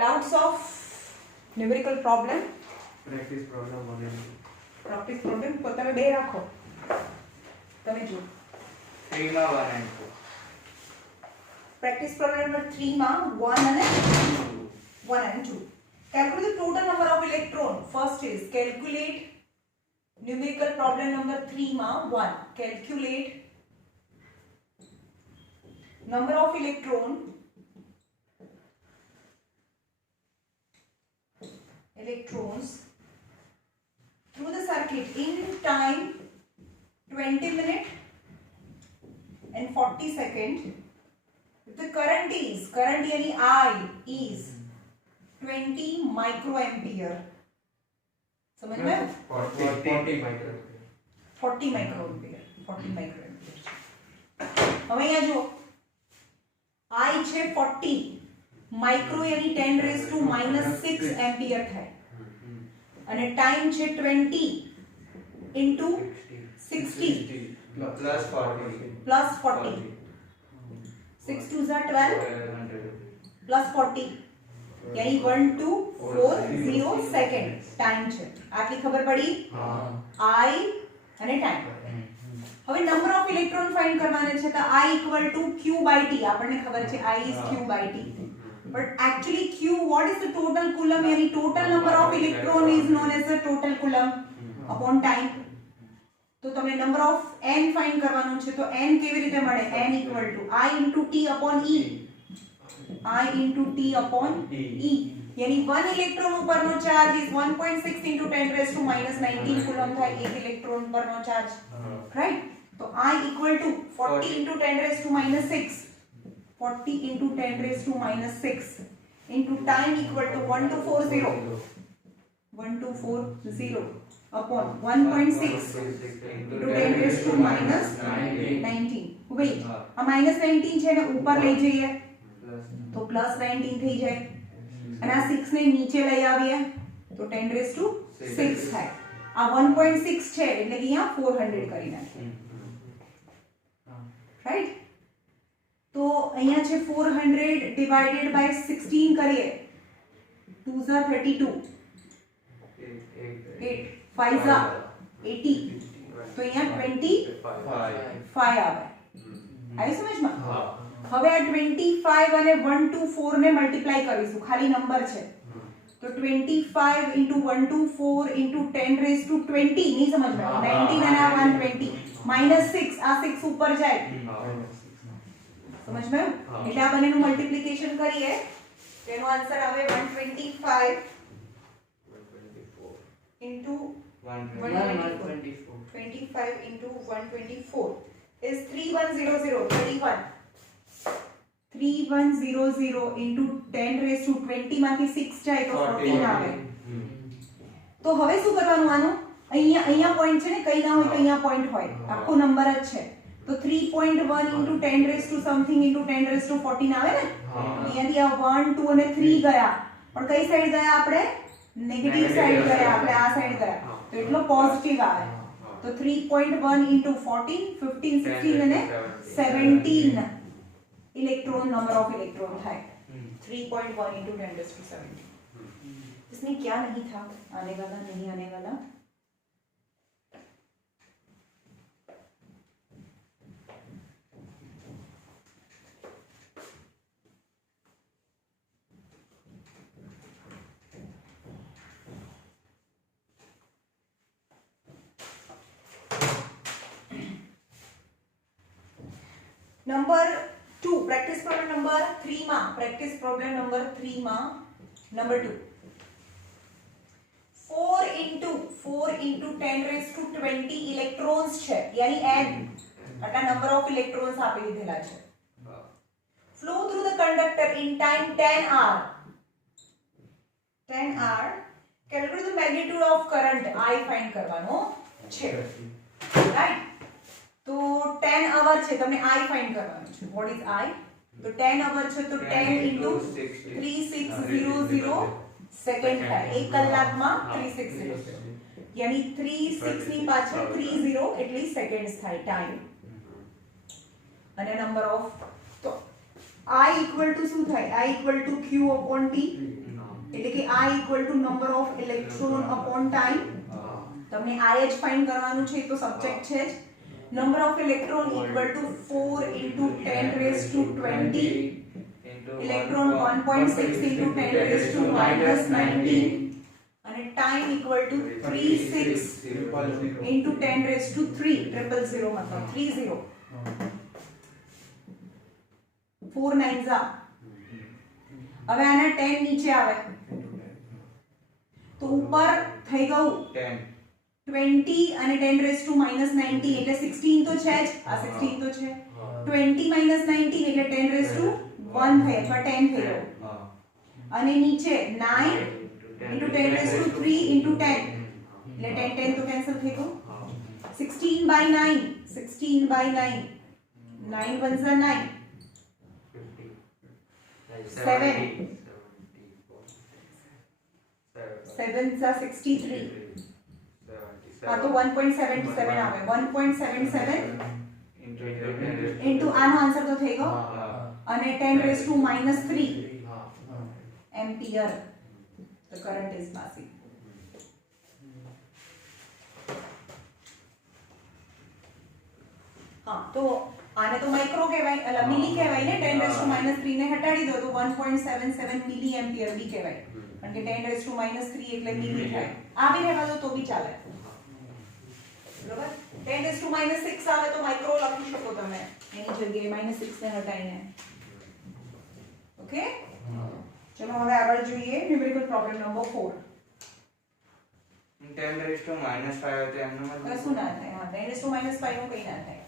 Doubts of numerical problem? Practice problem 1 and 2. Practice problem પોતાને બે રાખો. તમે જો 3 માં 1 and 2. practice problem number 3 માં 1 and 2. Calculate the total number of electron. First is calculate numerical problem number 3 માં 1. Calculate number of electrons through the circuit in time 20 minutes and 40 seconds. If the current yani I is 20 microampere. समझ में? 40 micro. 40 microampere. હવે અહીંયા જો I છે 40 micro યાની 10 rays two -6 ampere થાય અને time છે 20 into 60 plus 40. Plus 40 6 2 are 12 plus 40 यानी 1240 સેકન્ડ ટાઈમ છે આટલી ખબર પડી I અને ટાઈમ હવે નંબર ઓફ ઇલેક્ટ્રોન ફાઇન્ડ કરવાના છે તો I q/t આપણને ખબર છે I is q/t but actually q what is the total coulomb यानी total number of electron is known as the total coulomb upon time તો તમને નંબર ઓફ n ફાઇન્ડ કરવાનું છે તો n કેવી રીતે મળે n I into t upon e I into t upon e यानी 1 इलेक्ट्रॉन ઉપરનો charge is 1.6 into 10 raised to -19 coulomb થાય એક ઇલેક્ટ્રોન પરનો ચાર્જ રાઈટ તો I equal to 40 into 10 raised to -6 40 into 10 raised to -6 into time equal to 1240 upon 1.6 into 10 raised to -19 wait આ -19 છે ને ઉપર લઈ જઈએ તો +19 થઈ જાય અને આ 6 ને નીચે લઈ આવીએ તો 10 રેઝ ટુ 6 થાય આ 1.6 છે એટલે કે અહીંયા 400 કરી નાખીએ રાઈટ તો અહીંયા છે 400 ડિવાઇડેડ બાય 16 કરીએ 2 ઝા 32 8 5 ઝા 80 તો અહીંયા 25 આવે આવી સમજમાં હવે આ 25 અને 124 ને મલ્ટીપ્લાય કરીશું ખાલી નંબર છે તો 25 into 124 into 10 raised to 20 નહીં સમજમાં 19 અને આ 120 -6 આ 6 ઉપર જાય સમજમાં એટલે આ બંનેનું મલ્ટીપ્લિકેશન કરીએ તેનો આન્સર આવે 125 into 124 25 into 124 is 3100 3100 into 10 raised to 20 માંથી 6 જાય તો 14 આવે તો હવે શું કરવાનું આનું અહીંયા પોઈન્ટ છે ને કઈ ના હોય તો અહીંયા પોઈન્ટ હોય આખો નંબર જ છે તો 3.1 into 10 raised to something into 10 raised to 14 આવે ને અહીંયાથી આ 1 2 અને 3 ગયા પણ કઈ સાઈડ ગયા આપણે નેગેટિવ સાઈડ ગયા આપણે આ સાઈડ ગયા તો એટલો પોઝિટિવ આવે તો 3.1 into 14 15 16 અને 17 इलेक्ट्रॉन नंबर ऑफ इलेक्ट्रॉन था 3.1 into 10 raised to 17 इसमें क्या नहीं था आने वाला नहीं आने वाला नंबर 2 practice problem number 3 માં practice problem number 3 માં number 2 4 into 10 raised to 20 electrons છે यानी n આટલા number of electrons આપી દીધેલા છે flow through the conductor in time 10 hour calculate the magnitude of current I find કરવાનો છે રાઈટ તો 10 અવર છે તમને I ફાઇન્ડ કરવાનું છે what is I તો 10 અવર છે તો 10 into 3600 સેકન્ડ થાય એક કલાકમાં 3600 यानी 36 ની પાછળ 30 એટલી સેકન્ડ્સ થાય ટાઈમ અને નંબર ઓફ તો I equal to શું થાય I equal to q upon t એટલે કે I equal to number of electron upon time. તમને IH ફાઇન્ડ કરવાનું છે તો સબ્જેક્ટ છે જ. Number of electron equal to 4 into 10 raised to 20. Electron 1.6 into 10 raised to minus 19. અને time equal to 36 into 10 raised to 3 000 मतलब 30. 4 9s are. હવે આના 10 નીચે આવે તો ઉપર થઈ ગયું 20 અને 10 raised to minus 19 એટલે 16 તો છે જ. આ 16 તો છે. 20 minus 19 એટલે 10 raised to 1 થઈ અથવા 10 થઈ ગયો. અને નીચે 9 into 10 raised to 3 into 10 એટલે 10 10 તો કેન્સલ થઈ ગયું. 16 by 9 16 by 9 9 ones are 9 7 7s are 63. हाँ तो 1.77 આવે. 1.77 into આનો આન્સર તો થઈ ગયો અને 10 raised to minus 3 ampere. The current is passing. हाँ तो આને તો માઇક્રો કહેવાય એટલે મિલી કહેવાય ને. 10 raised to minus 3 ને હટાડી દો તો 1.77 મિલી એમ્પિયર બી કહેવાય કારણ કે 10 raised to minus 3 એટલે મિલી થાય. આ બી રહેવા દો તો બી ચાલે. બરાબર. 10 raised to minus 6 આવે તો માઇક્રો લખી શકો તમે એની જગ્યાએ -6 ને હટાઈને. ઓકે ચલો હવે આગળ જોઈએ numerical problem number 4. 10 raised to minus 5 તો એમનો મતલબ કશું ના થાય. હા 10 raised to minus 5 નું કંઈ ના થાય.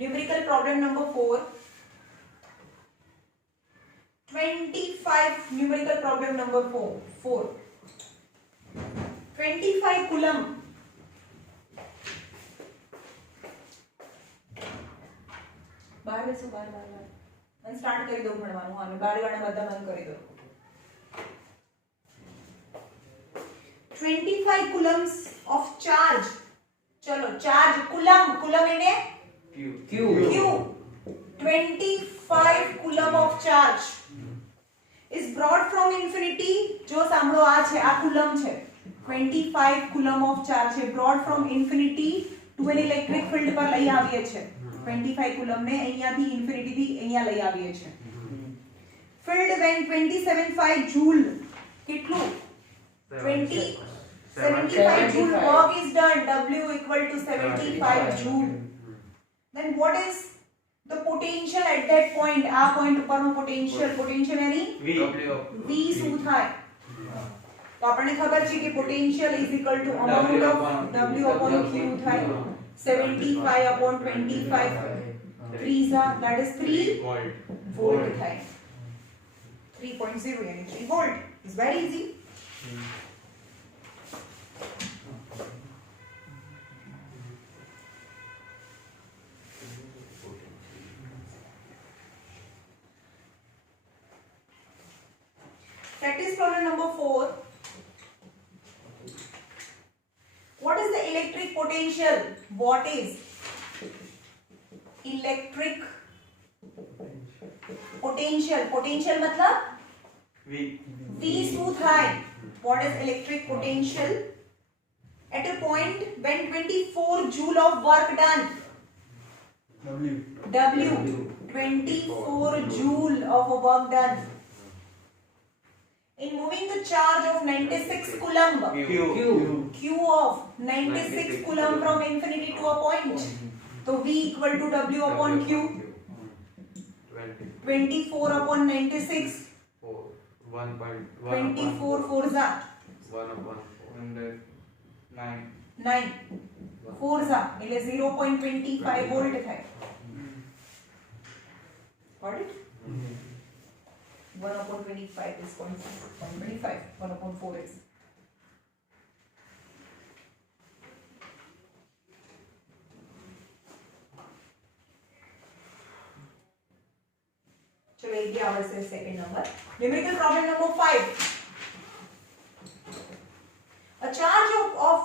Numerical problem number 4. 25 numerical problem number 4. 25 coulomb बाहर बेसो बाहर मैं स्टार्ट કરી દઉં ભણવાનું. હા બારી વાળા બધા બંધ કરી દો. 25 coulombs of charge. चलो चार्ज कूलम એને Q. 25 coulomb of charge is brought from infinity. જો સાંભળો આ છે આ કુલમ છે. 25 coulomb of charge છે brought from infinity to an electric field પર લઈ આવીએ છે. 25 coulomb ને અહીંયાથી ઇન્ફિનિટી થી અહીંયા લઈ આવીએ છે. filled when 275 joule કેટલું 75 joule work is done. W equal to 75 joule. Then what is the potential at that point? આ point ઉપરનો potential એની V શું થાય? તો આપણને ખબર છે કે potential is equal to amount of W upon Q થાય. 75 upon 25 3s are that is 3 volt થાય. 3.0 यानी 3 volt. It's very easy. Practice problem number 4. What is the electric potential? What is electric potential? Potential मतलब V શું થાય? What is electric potential at a point when 24 joule of work done? W 24 joule of work done. In moving the charge of 96 coulomb, Q of 96 coulomb from infinity to a point. So V equal to W upon Q. 24 upon 96. 24 4s are 9. 4s are 0.25 volt થાય. Got it? 1 upon 25 is 0.25. 1 upon 4 is. चलो एक भी our से second number. Numerical problem number 5. A charge of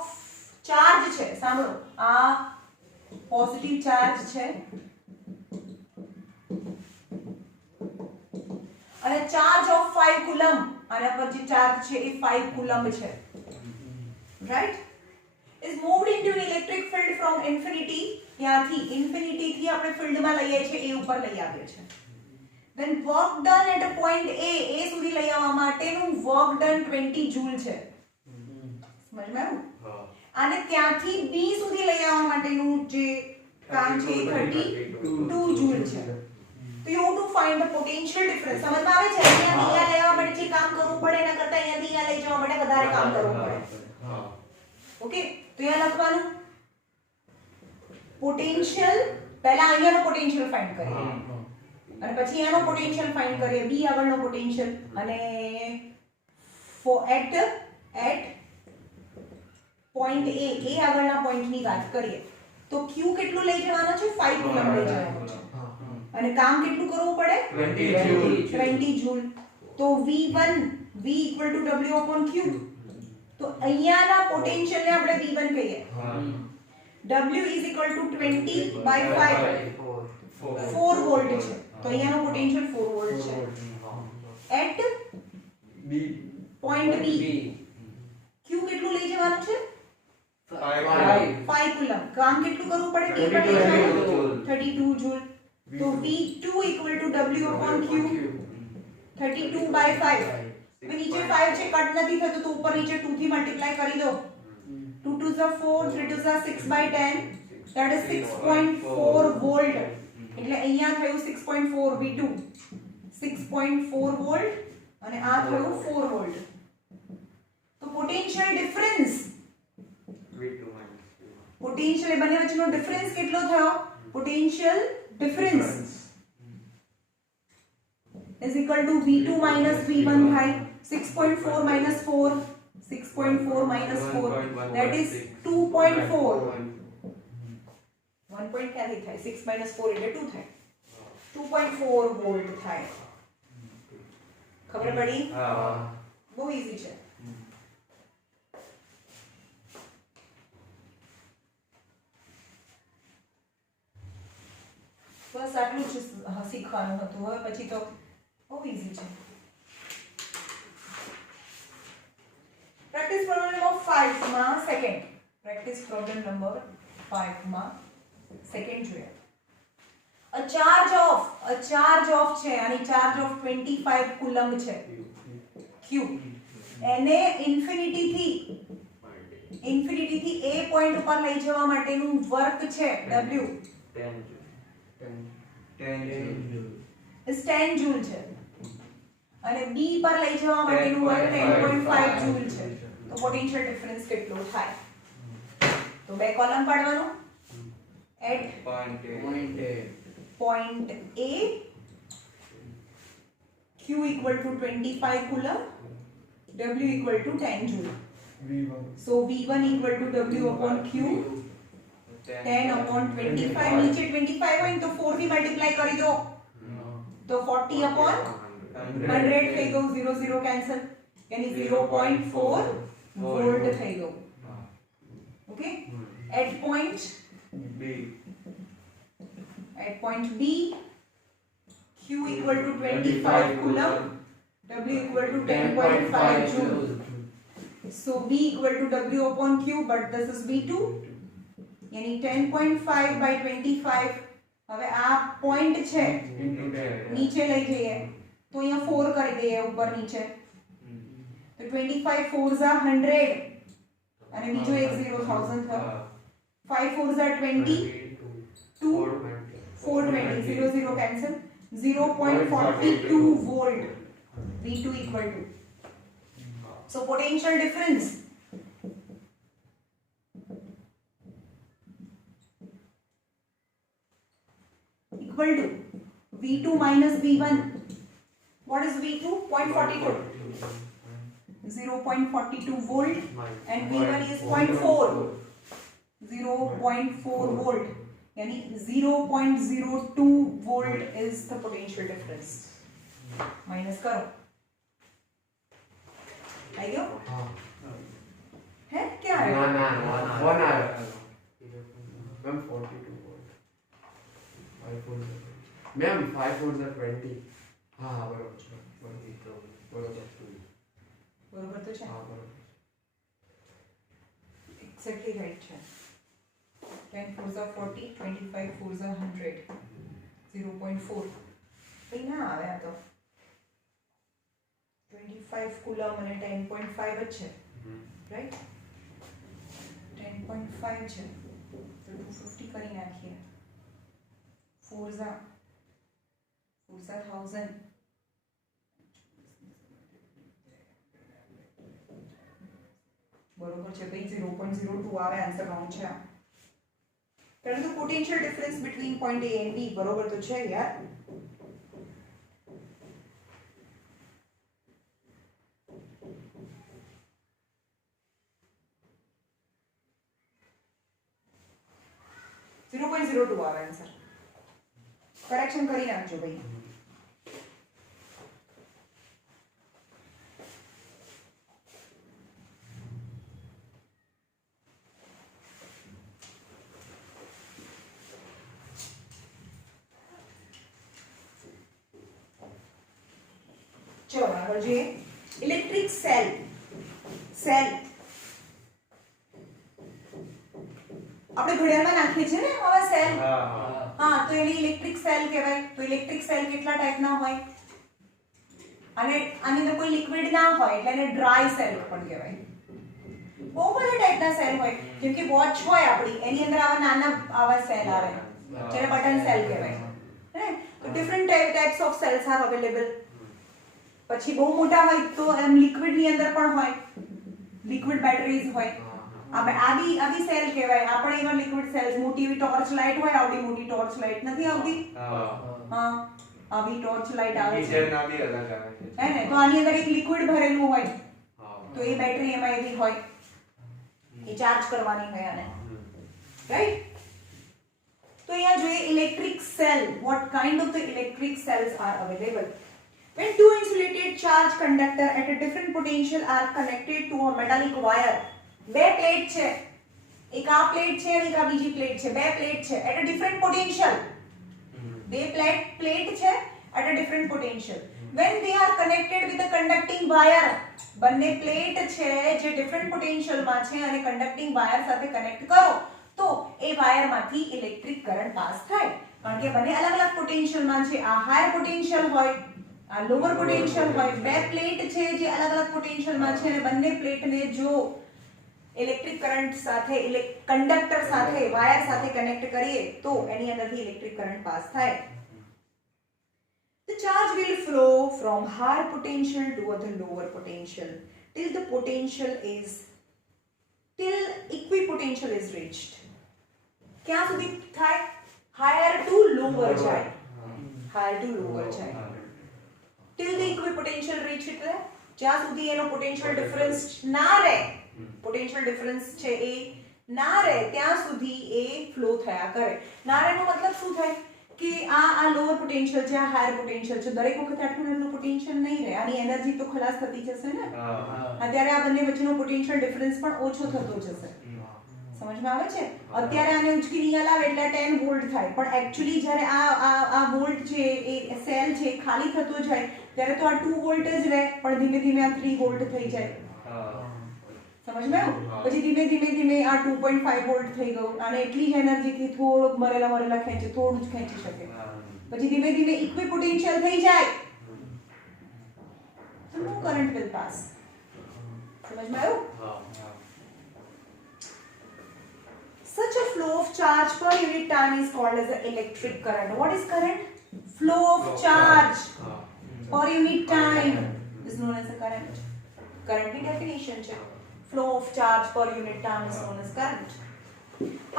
charge છે સાંભળો આ positive charge છે અને ચાર્જ ઓફ 5 કુલમ આના પર જે ચાર્જ છે એ 5 કુલમ છે, right, is moved into an electric field from infinity, ત્યાંથી ઇન્ફિનિટી થી આપણે ફિલ્ડમાં લઈએ છીએ એ ઉપર લઈ આવીએ છીએ. then work done at a point a સુધી લઈ આવવા માટેનું વર્ક ડન 20 જૂલ છે, સમજમાં આવ્યું? અને ત્યાંથી b સુધી લઈ આવવા માટેનું જે કામ છે એ 32 જૂલ છે. તો you have to find the potential difference. સમજમાં આવે છે? અહીંયાથી અહીંયા લઈ આવવા માટે જે કામ કરવું પડે એના કરતા અહીંયાથી અહીંયા લઈ જવા માટે વધારે કામ કરવું પડે. ઓકે, તો અહીંયા લખવાનું પોટેન્શિયલ, પહેલા અહીંયાનો પોટેન્શિયલ ફાઇન્ડ કરીએ અને પછી અહીંયાનો પોટેન્શિયલ ફાઇન્ડ કરીએ, b આગળનો પોટેન્શિયલ, અને at point a આગળના પોઈન્ટની વાત કરીએ તો q કેટલું લઈ જવાનો છે? 5 કુલમ લઈ જવાનું છે અને કામ કેટલું કરવું પડે? 20 જૂલ. તો v1 v = w/q. તો અહીંયાના પોટેન્શિયલને આપણે v1 કહીએ. w = 20/5, 4 વોલ્ટ છે. તો અહીંયાનો પોટેન્શિયલ 4 વોલ્ટ છે. એટ પોઈન્ટ b q કેટલું લઈ જવાનું છે? 5 કુલમ. કામ કેટલું કરવું પડે? b પર લઈ જવાનું 32 જૂલ. તો v2 = w/q, 32/5. હવે નીચે 5 છે, કટ નથી થતું તો ઉપર નીચે 2 થી મલ્ટીપ્લાય કરી દો. 2 2 4, 3 2 6/10, that is 6.4 વોલ્ટ. એટલે અહીંયા થયું 6.4 v2, 6.4 વોલ્ટ અને આ થયું 4 વોલ્ટ. તો પોટેન્શિયલ ડિફરન્સ, પોટેન્શિયલ એ બંને વચ્ચેનો ડિફરન્સ કેટલો થયો? Potential difference is equal to v2 minus v1 થાય. 6.4 minus 4, 6.4 minus 4, that is 2.4. 1 point ક્યાંથી થાય? 6 minus 4 એટલે 2 થાય. 2.4 વોલ્ટ થાય. ખબર પડી? બહુ ઈઝી છે. બસ આટલું જ શીખવાનું હતું. હવે પછી તો બહુ ઈઝી છે. પ્રેક્ટિસ પ્રોબ્લેમ નંબર 5 માં સેકન્ડ, પ્રેક્ટિસ પ્રોબ્લેમ નંબર 5 માં સેકન્ડ જોઈએ. a charge of છે, આની ચાર્જ ઓફ 25 કુલમ છે q. એને ઇન્ફિનિટી થી a પોઈન્ટ ઉપર લઈ જવા માટેનું વર્ક છે w is 10 જૂલ છે અને b પર લઈ જવા માટેનું વર્ક 10.5 જૂલ છે. તો પોટેન્શિયલ ડિફરન્સ કેટલો થાય? તો બે કોલમ પાડવાનું. at point a q = 25 coulomb, w = 10 joule. So v1 = w/q, 10/25. નીચે 25 હોય તો 4 થી મલ્ટીપ્લાય કરી દો તો 40/100 થઈ ગયું. 0 0 કેન્સલ, यानी 0.4 વોલ્ટ થઈ ગયું. Okay, at point b q = 25 coulomb, w = 10.5 joule. So v = w/q, but this is v2, यानी 10.5/25. હવે આ પોઈન્ટ છે, નીચે લઈ જઈએ તો અહીંયા 4 કરી દઈએ ઉપર નીચે. તો 25 4s are 100 અને બીજો એક 0,000 થયો. 5 4s are 20, 2 420, 0 0 cancel, 0.42 volt v2 equal to. So potential difference equal to v2 minus v1. What is v2? 0.42, 0.42 volt, and v1 is 0.4, 0.4 volt. यानी 0.02 volt is the potential difference. Minus करो, आइयो है क्या है? ना वन आया मैम 42 वोल्ट 5 4 मैम 5 4 20. हाँ बराबर બરોબર તો છે, એક્ઝેક્ટલી રાઈટ છે. 10 4s are 40, 25 4s are 100, 0.4 કઈ ના આવે આ તો 25 કુલમ અને 10.5 જ છે, રાઈટ? 10.5 છે તો 250 કરી નાખીએ. 4s are 1000. બરોબર છે ભાઈ, 0.02 આવે, આન્સર રાઉન્ડ છે. પરંતુ potential difference between point A and B બરોબર તો છે યાર. .02 આવે આન્સર. કરેક્શન કરી નાખજો ભાઈ. चलो આગળ જોઈએ. ઇલેક્ટ્રિક સેલ આપણે ઘડિયાળમાં નાખીએ છીએ ને હવે સેલ. હા, તો એને ઇલેક્ટ્રિક સેલ કહેવાય. તો ઇલેક્ટ્રિક સેલ કેટલા ટાઈપના હોય? અને આની અંદર કોઈ લિક્વિડ ના હોય એટલે એને ડ્રાય સેલ પણ કહેવાય. બહુ બધા ટાઈપના સેલ હોય, જેમ કે વોચ હોય આપણી, એની અંદર આવા નાના આવા સેલ આવે જેને બટન સેલ કહેવાય, હે? તો different types of cells are available. પછી બહુ મોટા હોય તો એમ લિક્વિડ ની અંદર પણ હોય, લિક્વિડ બેટરીઝ હોય. આવી સેલ કહેવાય. આપણે એવા લિક્વિડ સેલ્સ, મોટી એવી ટોર્ચ લાઇટ હોય, આવડી મોટી ટોર્ચ લાઇટ નથી આવતી, હા આવી ટોર્ચ લાઇટ આવે છે, ના બી અલગ આવે છે, હે ને? તો આની અંદર એક લિક્વિડ ભરેલું હોય, તો એ બેટરી એમાં એવી હોય, એ ચાર્જ કરવાની હોય આને, રાઈટ? તો અહીંયા જોઈએ electric cell. What kind of the electric cells are available? When two insulated charge conductor at a different potential are connected to a metallic wire, બે પ્લેટ છે, એક આ પ્લેટ છે અને એક આ બીજી પ્લેટ છે, બે પ્લેટ છે at a different potential, બે પ્લેટ છે at a different potential. When they are connected with a conducting wire, બંને પ્લેટ છે જે ડિફરન્ટ પોટેન્શિયલમાં છે અને કન્ડક્ટિંગ વાયર સાથે કનેક્ટ કરો તો એ વાયરમાંથી ઇલેક્ટ્રિક કરંટ પાસ થાય. કારણ કે બંને અલગ અલગ પોટેન્શિયલમાં છે. આ હાયર પોટેન્શિયલ હોય, આ લોઅર પોટેન્શિયલ હોય. બે પ્લેટ છે જે અલગ અલગ પોટેન્શિયલમાં છે અને બંને પ્લેટને જો ઇલેક્ટ્રિક કરંટ સાથે કંડક્ટર સાથે વાયર સાથે કનેક્ટ કરીએ તો એની અંદરથી ઇલેક્ટ્રિક કરંટ પાસ થાય. The charge will flow from higher potential to the lower potential till equipotential is reached. ક્યાં સુધી થાય? higher to lower જાય, higher to lower જાય. till the equipotential reach એટલે જ્યાં સુધી એનો પોટેન્શિયલ ડિફરન્સ ના રહે, પોટેન્શિયલ ડિફરન્સ છે એ ના રહે ત્યાં સુધી એ ફ્લો થયા કરે. ના રહેનો મતલબ શું થાય કે આ લોઅર પોટેન્શિયલ છે, આ હાયર પોટેન્શિયલ છે, દરેક વખતે આટલું એટલું પોટેન્શિયલ નહીં રહે, આની એનર્જી તો ખલાસ થતી જશે ને. અત્યારે આ બંને વચ્ચેનો પોટેન્શિયલ ડિફરન્સ પણ ઓછો થતો જશે. સમજમાં આવે છે? અત્યારે આને ઉચકી નહીં લાવે એટલે 10 વોલ્ટ થાય, પણ એક્ચ્યુઅલી જ્યારે આ વોલ્ટ છે એ સેલ છે ખાલી થતો જાય ત્યારે તો આ 2 વોલ્ટ જ રહે, પણ ધીમે ધીમે આ 3 વોલ્ટ થઈ જાય. સમજમાં આવ્યું? પછી ધીમે ધીમે આ 2.5 વોલ્ટ થઈ ગયું અને એટલી જ એનર્જીથી થોડુંક મરેલા ખેંચે, થોડું જ ખેંચી શકે. પછી ધીમે ધીમે ઇક્વિપોટેન્શિયલ થઈ જાય તો નો કરંટ વિલ પાસ. સમજમાં આવ્યું? Such a flow of charge per unit time is called as the electric current. What is current? Flow of charge per unit time is known as a current. Current की definition है. Flow of charge per unit time is known as current.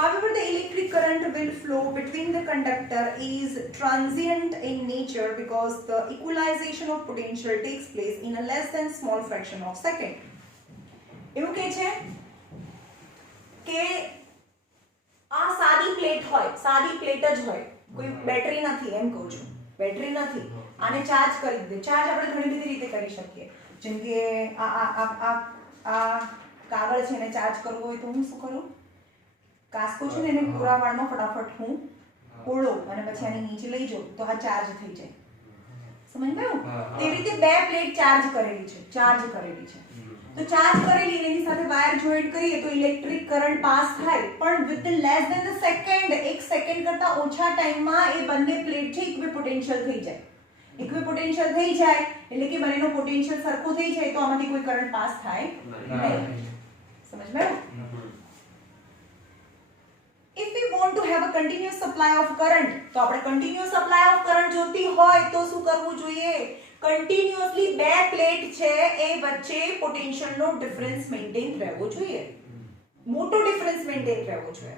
However, the electric current will flow between the conductor is transient in nature because the equalization of potential takes place in a less than small fraction of second. એવું કહે છે કે આ સાદી plate હોય, સાદી plate જ હોય, કોઈ બેટરી નથી, એમ કહું છું, બેટરી નથી, આને ચાર્જ કરી દે. ચાર્જ આપણે ઘણી બધી રીતે કરી શકીએ, જેમ કે આ કાગળ છે એને ચાર્જ કરવો હોય તો હું શું કરું? કાસ્કો છે ને એને પૂરા વાળમાં ફટાફટ હું ઓળો અને પછી આની નીચે લઈ જાઉં તો આ ચાર્જ થઈ જાય. સમજ ગયું? હા. તેવી રીતે બે પ્લેટ ચાર્જ કરેલી છે તો ચાર્જ કરેલી એની સાથે વાયર જોઈન્ટ કરીએ તો ઇલેક્ટ્રિક કરંટ પાસ થાય, પણ with less than the second, 1 second કરતા ઓછા ટાઈમમાં એ બંને પ્લેટ છે ઇક્વિપોટેન્શિયલ થઈ જાય. ઇક્વિપોટેન્શિયલ થઈ જાય એટલે કે બંનેનો પોટેન્શિયલ સરખો થઈ જાય તો આમાંથી કોઈ કરંટ પાસ થાય નહીં. સમજ ગયું? If we want to have a continuous supply of current, તો આપણે continuous supply of current જોતી હોય તો શું કરવું જોઈએ? કન્ટિન્યુઅસલી બે પ્લેટ છે એ વચ્ચે પોટેન્શિયલનો ડિફરન્સ મેન્ટેન રહેવો જોઈએ, મોટો ડિફરન્સ મેન્ટેન રહેવો જોઈએ,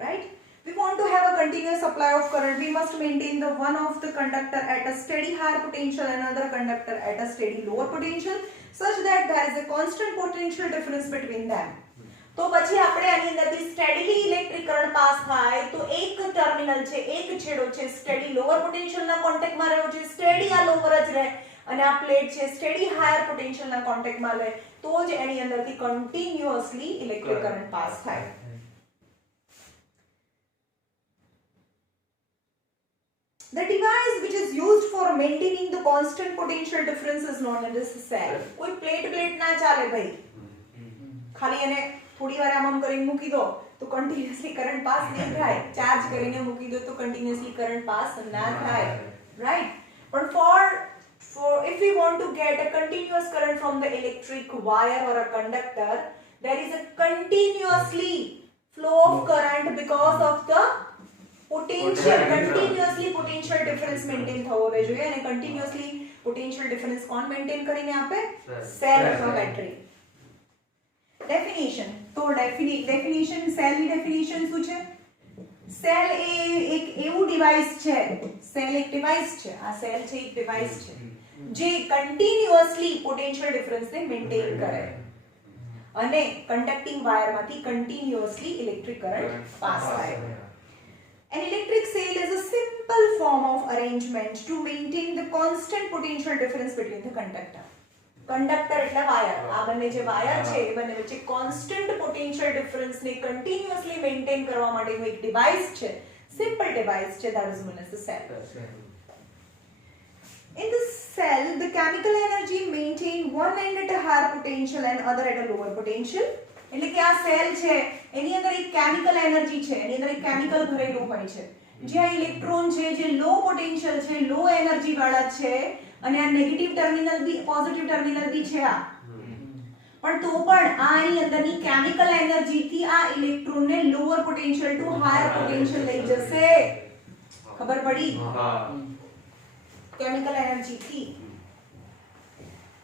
right? We want to have a continuous supply of current, we must maintain the one of the conductor at a steady higher potential and another conductor at a steady lower potential such that there is a constant potential difference between them. તો પછી આપણે આની અંદરથી steadily electric current pass થાય તો એક terminal છે, એક છેડો છે સ્ટેડી લોઅર પોટેન્શિયલના કોન્ટેક્ટમાં રહ્યો છે, સ્ટેડી આ લોઅર જ રહે, અને આ પ્લેટ છે સ્ટેડી હાયર પોટેન્શિયલના કોન્ટેક્ટમાં રહે, તો જ એની અંદરથી કન્ટિન્યુઅસલી ઇલેક્ટ્રિક કરંટ પાસ થાય. The device which is used for maintaining the constant potential difference is known as a cell. કોઈ પ્લેટ ના ચાલે ભાઈ, ખાલી એને થોડી વાર આમ કરીને મૂકી દો તો કન્ટિન્યુઅસલી કરંટ પાસ નહીં થાય, ચાર્જ કરીને મૂકી દો તો કન્ટિન્યુઅસલી કરંટ પાસ ના થાય, રાઈટ? પણ for if we want to get a continuous current from the electric wire or a conductor, there is a continuously flow of current because of the potential, continuously potential difference maintain થવો જોઈએ, અને continuously potential difference કોણ maintain કરીને આપે? Cell અથવા battery. Definition, તો definition, સેલની definition શું છે? સેલ એ એક એવું ડિવાઇસ છે, સેલ એક ડિવાઇસ છે, આ સેલ છે એક ડિવાઇસ છે જે કન્ટિન્યુઅસલી પોટેન્શિયલ ડિફરન્સને મેન્ટેન કરે અને કન્ડક્ટિંગ વાયરમાંથી કન્ટિન્યુઅસલી ઇલેક્ટ્રિક કરંટ પાસ થાય. An electric cell is a simple form of arrangement to maintain the constant potential difference between the conductor. Conductor એટલે વાયર, આ બંને જે વાયર છે એ બંને વચ્ચે કોન્સ્ટન્ટ પોટેન્શિયલ ડિફરન્સ ને કન્ટિન્યુઅસલી મેન્ટેન કરવા માટેનું એક ડિવાઇસ છે, સિમ્પલ ડિવાઇસ છે, that is known as the cell. In the cell, the chemical energy maintain one end at a higher potential and other at a lower potential. એટલે કે આ cell છે એની અંદર એક કેમિકલ એનર્જી છે, એની અંદર એક કેમિકલ ભરેલું હોય છે, જે આ ઇલેક્ટ્રોન છે જે લો પોટેન્શિયલ છે, લો એનર્જી વાળા છે, અને આ negative terminal B positive terminal બી છે આ, પણ તો પણ આની અંદરની કેમિકલ એનર્જી થી આ ઇલેક્ટ્રોન ને lower potential to higher potential લઈ જશે. ખબર પડી? કેમિકલ એનર્જી થી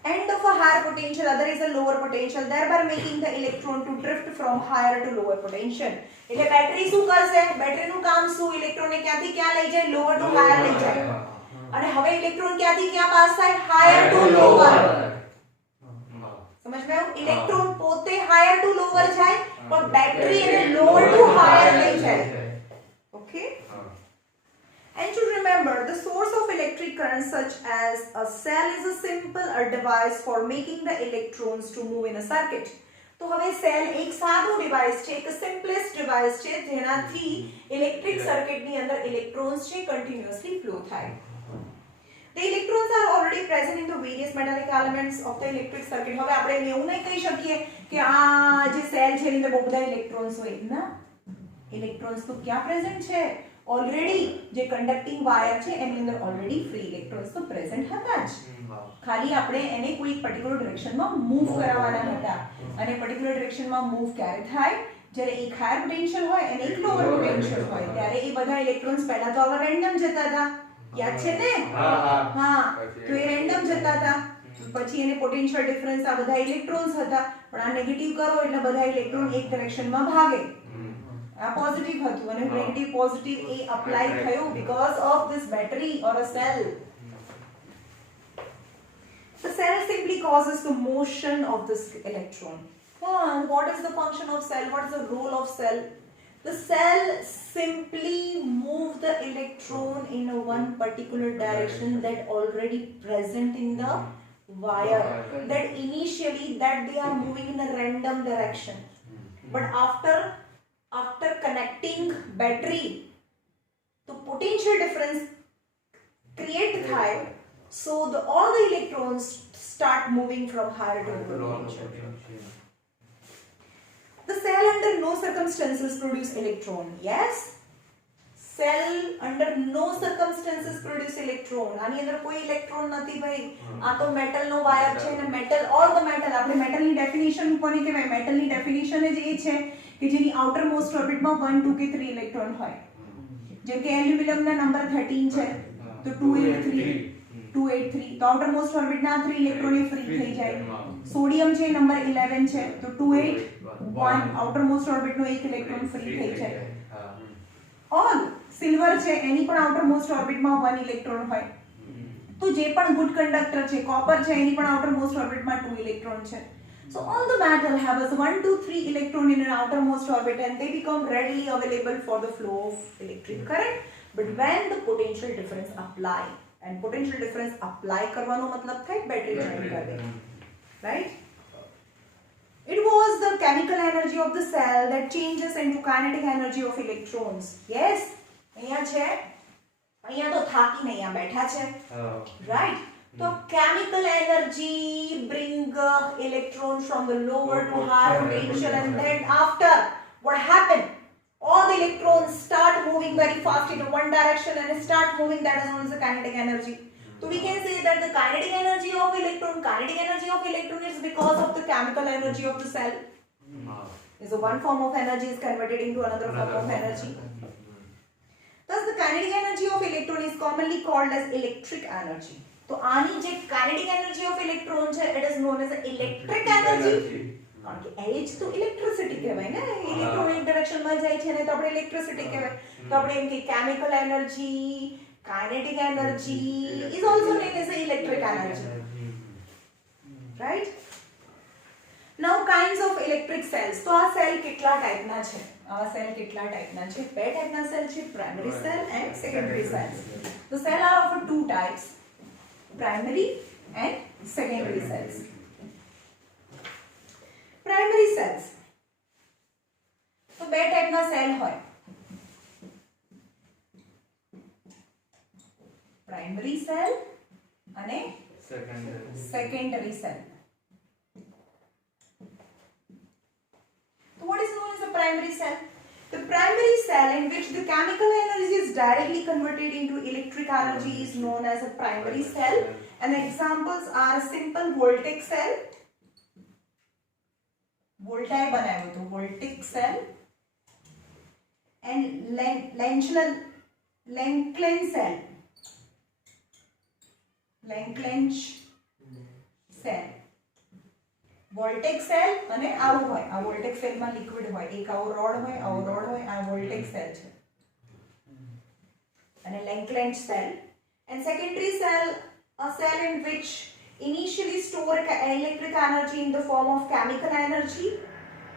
end of a higher potential, other is a lower potential, thereby making the electron to drift from higher to lower potential. એટલે battery શું કરશે? બેટરીનું કામ શું? ઇલેક્ટ્રોનને ક્યાંથી ક્યાં લઈ જાય? લોઅર ટુ હાયર લઈ જાય. અને હવે ઇલેક્ટ્રોન ક્યાંથી ક્યાં પાસ થાય? Higher to lower. સમજ ગયો? ઇલેક્ટ્રોન પોતે હાયર ટુ લોઅર જાય, પણ બેટરી એને લોઅર ટુ હાયર લઈ જાય. Okay? And to remember, the source of electric current such as a cell is a simple device for making the electrons to move in a circuit. તો હવે cell એક સાદું device છે, એક simplest device છે જેનાથી ઇલેક્ટ્રિક સર્કિટની અંદર ઇલેક્ટ્રોન્સ છે કન્ટિન્યુઅસલી ફ્લો થાય. The electrons are already present in the various metallic elements of the electric circuit. હવે આપણે એવું નહીં કહી શકીએ કે આ જે સેલ છે એની અંદર બહુ બધા ઇલેક્ટ્રોન્સ હોય ના, ઇલેક્ટ્રોન્સ તો ક્યાં પ્રેઝન્ટ છે? ઓલરેડી જે કન્ડક્ટિંગ વાયર છે એની અંદર ઓલરેડી ફ્રી ઇલેક્ટ્રોન્સ તો પ્રેઝન્ટ હતા જ, ખાલી આપણે એને કોઈ પર્ટિક્યુલર ડિરેક્શનમાં મૂવ કરાવવાના હતા. અને પર્ટિક્યુલર ડિરેક્શનમાં મૂવ ક્યારે થાય? જ્યારે એક હાયર પોટેન્શિયલ હોય અને એક લોઅર પોટેન્શિયલ હોય, ત્યારે એ બધા ઇલેક્ટ્રોન્સ પહેલા તો આવા રેન્ડમ જતા હતા, યાદ છે ને? હા, તો એ રેન્ડમ જતા હતા, પછી એને પોટેન્શિયલ ડિફરન્સ આ બધા ઇલેક્ટ્રોન્સ હતા, પણ આ નેગેટિવ કરો એટલે બધા ઇલેક્ટ્રોન એક ડિરેક્શનમાં ભાગે. આ પોઝિટિવ હતું અને નેગેટિવ પોઝિટિવ એ અપ્લાય થયું because of this battery or a cell. The cell simply causes the motion of this electron. What is the function of cell? What is the role of cell? The cell simply move the electron in a one particular direction that already present in the wire. That initially that they are moving in a random direction, but after connecting battery, तो potential difference create થાય so all the electrons start moving from higher to lower potential. The cell under no circumstances produce electron. Yes, cell under no circumstances produce electron. આની અંદર કોઈ electron નથી ભાઈ. આ તો metal નો wire છે ને મેટલ ઓલ ધ મેટલ. આપણે મેટલ ની ડેફિનેશન કોને કહેવાય? મેટલ ની ડેફિનેશન જ એ છે કે જેની આઉટર મોસ્ટ ઓર્બિટ માં 1 2 કે 3 ઇલેક્ટ્રોન હોય. જેમ કે એલ્યુમિનિયમ ના નંબર 13 છે તો 283 તો આઉટર મોસ્ટ ઓર્બિટ ના 3 ઇલેક્ટ્રોન એ ફ્રી થઈ જાય. સોડિયમ છે નંબર 11 છે તો 281 આઉટર મોસ્ટ ઓર્બિટ નો એક ઇલેક્ટ્રોન ફ્રી થઈ જાય. ઓલ સિલ્વર છે એની પણ આઉટર મોસ્ટ ઓર્બિટ માં 1 ઇલેક્ટ્રોન હોય. તો જે પણ ગુડ કંડક્ટર છે કોપર છે એની પણ આઉટર મોસ્ટ ઓર્બિટ માં 2 ઇલેક્ટ્રોન છે. So all the metal have as 1 2 3 electron in an outermost orbit and they become readily available for the flow of electric current. But when the potential difference apply, and potential difference apply करवानो मतलब था battery join कर देना, right? It was the chemical energy of the cell that changes into kinetic energy of electrons. Yes, અહીંયા છે, અહીંયા તો થાકી નહીં આ બેઠા છે, right? So chemical energy bring electrons from the lower to higher potential, and then after what happened? All the electrons start moving very fast in one direction and start moving. That is known as the kinetic energy. So we can say that the kinetic energy of electron is because of the chemical energy of the cell. So one form of energy is converted into another form of energy. Thus the kinetic energy of electron is commonly called as electric energy. तो आनी जे kinetic energy of electron છે it is known as electric energy. કારણ કે H તો electricity કહેવાય ને. Electron એક ડાયરેક્શન માં જાય છે ને તો આપણે ઇલેક્ટ્રિસિટી કહેવાય. તો આપણે એમ કે chemical energy, kinetic energy is also known as electric energy. Right? Now kinds of electric cells. તો આ સેલ કેટલા ટાઈપના છે? આવા સેલ કેટલા ટાઈપના છે? બે ટાઈપના સેલ છે, primary cell and secondary cell. The cell are of two types, primary and secondary cells. Primary cells तो બે ટાઈપના સેલ હોય, primary cell અને secondary cell. So what is known as a primary cell? The primary cell in which the chemical energy is directly converted into electric energy is known as a primary cell, and examples are simple voltaic cell, voltaire बनाया तो voltaic cell, and Lencklen cell, Lencklench cell. Voltaic cell અને આવું હોય. આ વોલ્ટેક સેલમાં liquid હોય, એક આવો રોડ હોય, આવો રોડ હોય, આ વોલ્ટેક સેલ છે. અને લેન્કલેન્ચ cell. And secondary cell, a cell in which initially store electric energy in the form of chemical energy,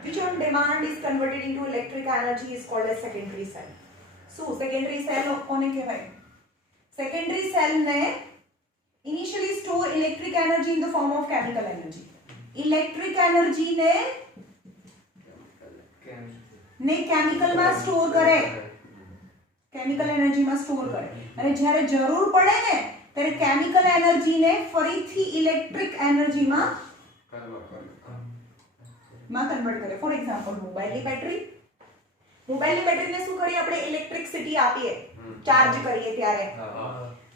which on demand is converted into electric energy, is called as secondary cell. So secondary cell કોને કહેવાય? Secondary cell ને initially store electric energy in the form of chemical energy. Electric energy ને chemical માં store કરે, chemical energy માં store કરે, અને જ્યારે જરૂર પડે ને ત્યારે કેમિકલ એનર્જી ને ફરીથી ઇલેક્ટ્રિક એનર્જી માં કન્વર્ટ કરે. ફોર એક્ઝામ્પલ મોબાઈલની બેટરી ને શું કરીએ આપણે? ઇલેક્ટ્રિસિટી આપીએ, ચાર્જ કરીએ ત્યારે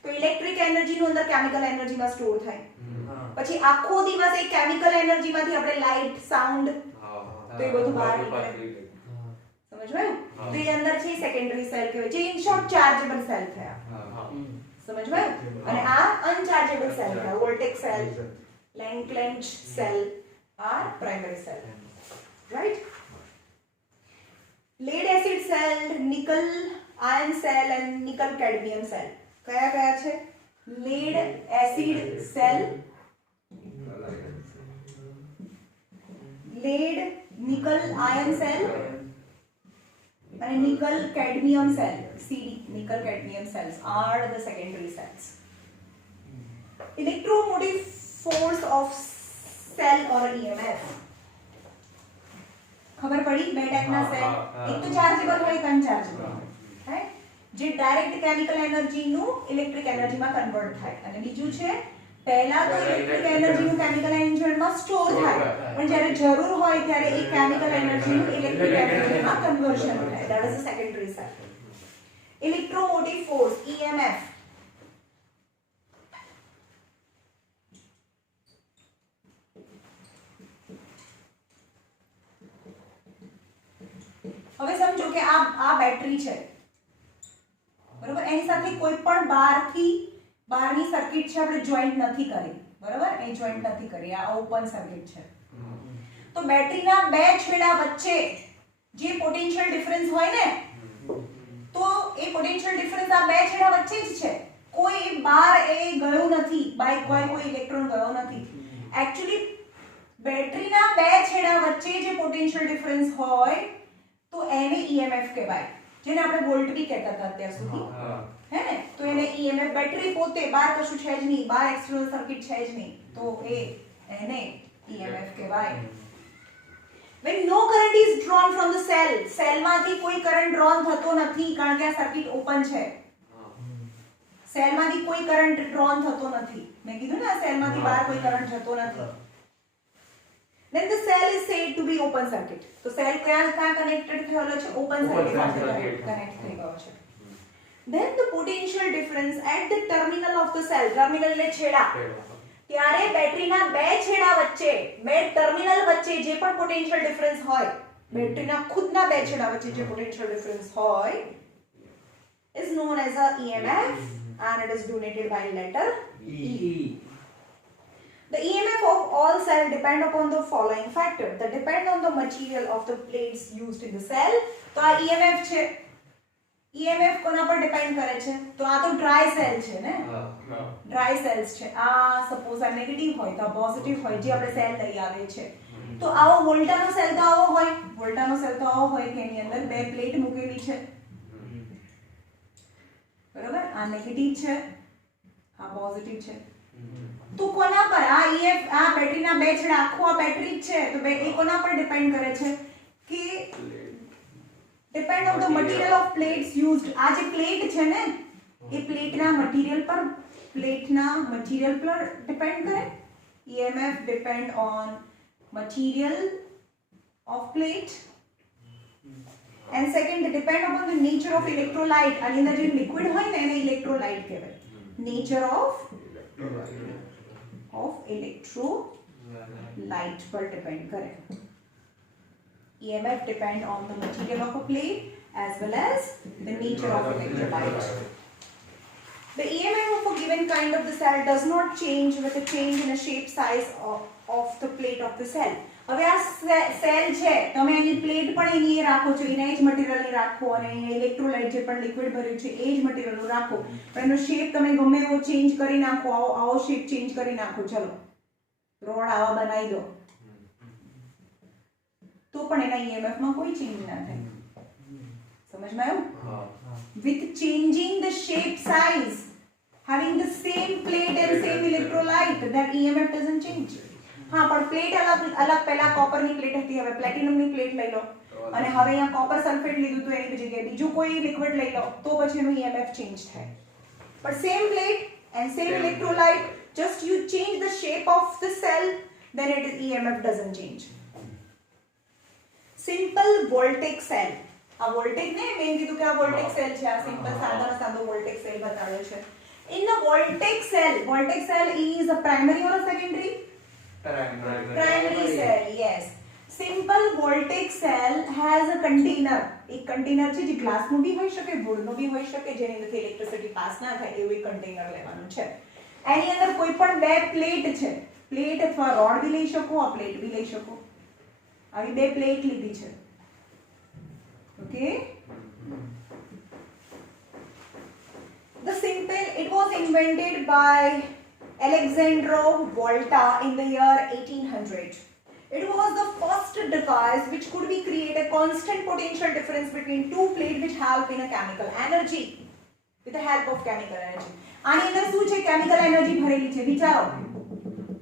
તો ઇલેક્ટ્રિક એનર્જી નું અંદર કેમિકલ એનર્જી માં સ્ટોર થાય. પછી આખો દિવસ એ કેમિકલ એનર્જી માંથી આપણે લાઈટ, સાઉન્ડ તો એ બધું બહાર નીકળે. સમજવાયું? તો એ અંદર છે સેકન્ડરી સેલ કહેવાય, જે ઇન શોર્ટ ચાર્જેબલ સેલ થયા. સમજવાયું? અને આ અનચાર્જેબલ સેલ થયા. Voltaic cell, Leclanche cell are primary cell. Right? Lead acid cell, nickel ion cell and nickel cadmium cell. કયા કયા છે? Lead acid cell, lead nickel ion cell and nickel cadmium cell, CD, nickel cadmium cells are the secondary cells. Electromotive force of cell or EMF. ખબર પડી? બે ટાઈપના cell, એક તો chargeable હોય, એક અનચાર્જેબલ હોય. જે ડાયરેક્ટ કેમિકલ એનર્જીનું ઇલેક્ટ્રિક એનર્જીમાં કન્વર્ટ થાય, અને બીજું છે પહેલા તો ઇલેક્ટ્રિક એનર્જીનું કેમિકલ એનર્જીમાં સ્ટોર થાય, પણ જ્યારે જરૂર હોય ત્યારે એ કેમિકલ એનર્જીનું ઇલેક્ટ્રિક એનર્જીમાં કન્વર્શન થાય. That is the secondary cell. Electromotive force EMF. હવે સમજો કે આ બેટરી છે, બરોબર, એની સાથે કોઈ પણ બહારની સર્કિટ છે આપણે જોઈન્ટ નથી કરી, બરોબર, એ જોઈન્ટ નથી કરી, આ ઓપન સર્કિટ છે. તો બેટરીના બે છેડા વચ્ચે જે પોટેન્શિયલ ડિફરન્સ હોય ને, તો એ પોટેન્શિયલ ડિફરન્સ આ બે છેડા વચ્ચે જ છે, કોઈ બહાર એ ગયું નથી, બાય કોઈ ઇલેક્ટ્રોન ગયો નથી. એકચ્યુઅલી બેટરીના બે છેડા વચ્ચે જે પોટેન્શિયલ ડિફરન્સ હોય તો એને EMF કહેવાય, જેને આપણે વોલ્ટ બી કહેતા હતા અત્યાર સુધી, હે ને? તો એને EMF, બેટરી પોતે બહાર કશું છે જ નહીં, બહાર એક્સટર્નલ સર્કિટ છે જ નહીં, તો એને EMF કહેવાય. When no current is drawn from the cell, સેલમાંથી કોઈ કરંટ ડ્રોન થતો નથી કારણ કે આ સર્કિટ ઓપન છે. સેલમાંથી કોઈ કરંટ ડ્રોન થતો નથી, મેં કીધું ને, આ સેલમાંથી બહાર કોઈ કરંટ જતો નથી. Then the cell is said to be open circuit. તો સેલ ક્યાં કનેક્ટેડ થયેલો છે? ઓપન સર્કિટ સાથે કનેક્ટ થઈ ગયો છે. Then the potential difference at the terminal of the cell, terminal એટલે છેડા, ત્યારે બેટરીના બે છેડા વચ્ચે, બે ટર્મિનલ વચ્ચે જે પણ પોટેન્શિયલ ડિફરન્સ હોય, બેટરીના ખુદના બે છેડા વચ્ચે જે પોટેન્શિયલ ડિફરન્સ હોય is known as a EMF and it is denoted by letter E. The EMF of all cells depend upon the following factor. That depend on the material of the plates used in the cell. તો આ EMF છે. EMF કોના પર depend કરે છે? તો આ તો ડ્રાય સેલ છે ને, ડ્રાય સેલ્સ છે. આ સપોઝ આ નેગેટિવ હોય તો આ પોઝિટિવ હોય, જે આપણે સેલ લઈ આવે છે. તો આવો વોલ્ટાનો સેલ તો આવો હોય, વોલ્ટાનો સેલ તો આવો હોય કે એની અંદર બે પ્લેટ મૂકેલી છે, બરાબર, આ નેગેટિવ છે, આ પોઝિટિવ છે. તો કોના પર આ બેટરીના બે છેડા, આખો આ બેટરી જ છે, તો એ કોના પર ડિપેન્ડ કરે છે કે depend on the material of plates used. આ જે પ્લેટ છે ને, એ પ્લેટના મટીરીયલ પર ડિપેન્ડ કરે. EMF depend on material of plate. And second, depend on the nature of electrolyte. આની અંદર જે લિક્વિડ હોય ને એને ઇલેક્ટ્રોલાઇટ કહેવાય. નેચર ઓફ electrolyte पर डिपेंड करे. EMF depend on the material of a plate as well as the nature of electrolyte. The EMF of a given kind of the cell does not change with a change in the shape size of the plate of the cell. હવે આ cell છે, તમે એની plate પણ એની રાખો છો, એના જ મટીરીયલની રાખો, અને ઇલેક્ટ્રોલાઇટ જે પણ લિક્વિડ ભર્યું છે એ જ મટીરીયલનું રાખો, પણ એનો શેપ તમે ગમે એવો ચેન્જ કરી નાખો, આવો શેપ ચેન્જ કરી નાખો, ચલો રોડ આવા બનાવી દો, તો પણ એના EMF માં કોઈ ચેન્જ ના થાય. સમજમાં આવ્યું? With changing the shape size, having the same plate and same electrolyte, that EMF doesn't change. હા, પણ પ્લેટ અલગ પહેલા કોપરની પ્લેટ હતી, હવે પ્લેટિનમની પ્લેટ લઈ લો, અને હવે અહીંયા કોપર સલ્ફેટ લીધું તો એની જગ્યાએ બીજું કોઈ લિક્વિડ લઈ લો, તો પછી એનું EMF ચેન્જ થાય. પણ same plate and same electrolyte, just you change the shape of the cell, then it is EMF doesn't change. Simple voltaic cell. આ વોલ્ટેજ ને મેં કીધું કે આ વોલ્ટેક સેલ છે, આ સિમ્પલ સાદો વોલ્ટેક સેલ બતાવ્યો છે. In the voltaic cell is a primary or a secondary? Primary cell, yes. Simple voltaic cell has a container. એક કન્ટેનર છે જે ગ્લાસનું બી હોઈ શકે, વુડનું બી હોઈ શકે, જેની અંદરથી ઇલેક્ટ્રિસિટી પાસ ના થાય એવું એક કન્ટેનર લેવાનું છે. એની અંદર કોઈ પણ બે પ્લેટ છે, પ્લેટ અથવા રોડ બી લઈ શકો, આ પ્લેટ બી લઈ શકો. આવી બે પ્લેટ લીધી છે, okay. It was invented by Alexandro Volta in the year 1800. It was the first device which could be create a constant potential difference between two plates which help in a chemical energy. With the help of chemical energy. આની અંદર શું છે? Chemical energy ભરેલી છે. વિચારો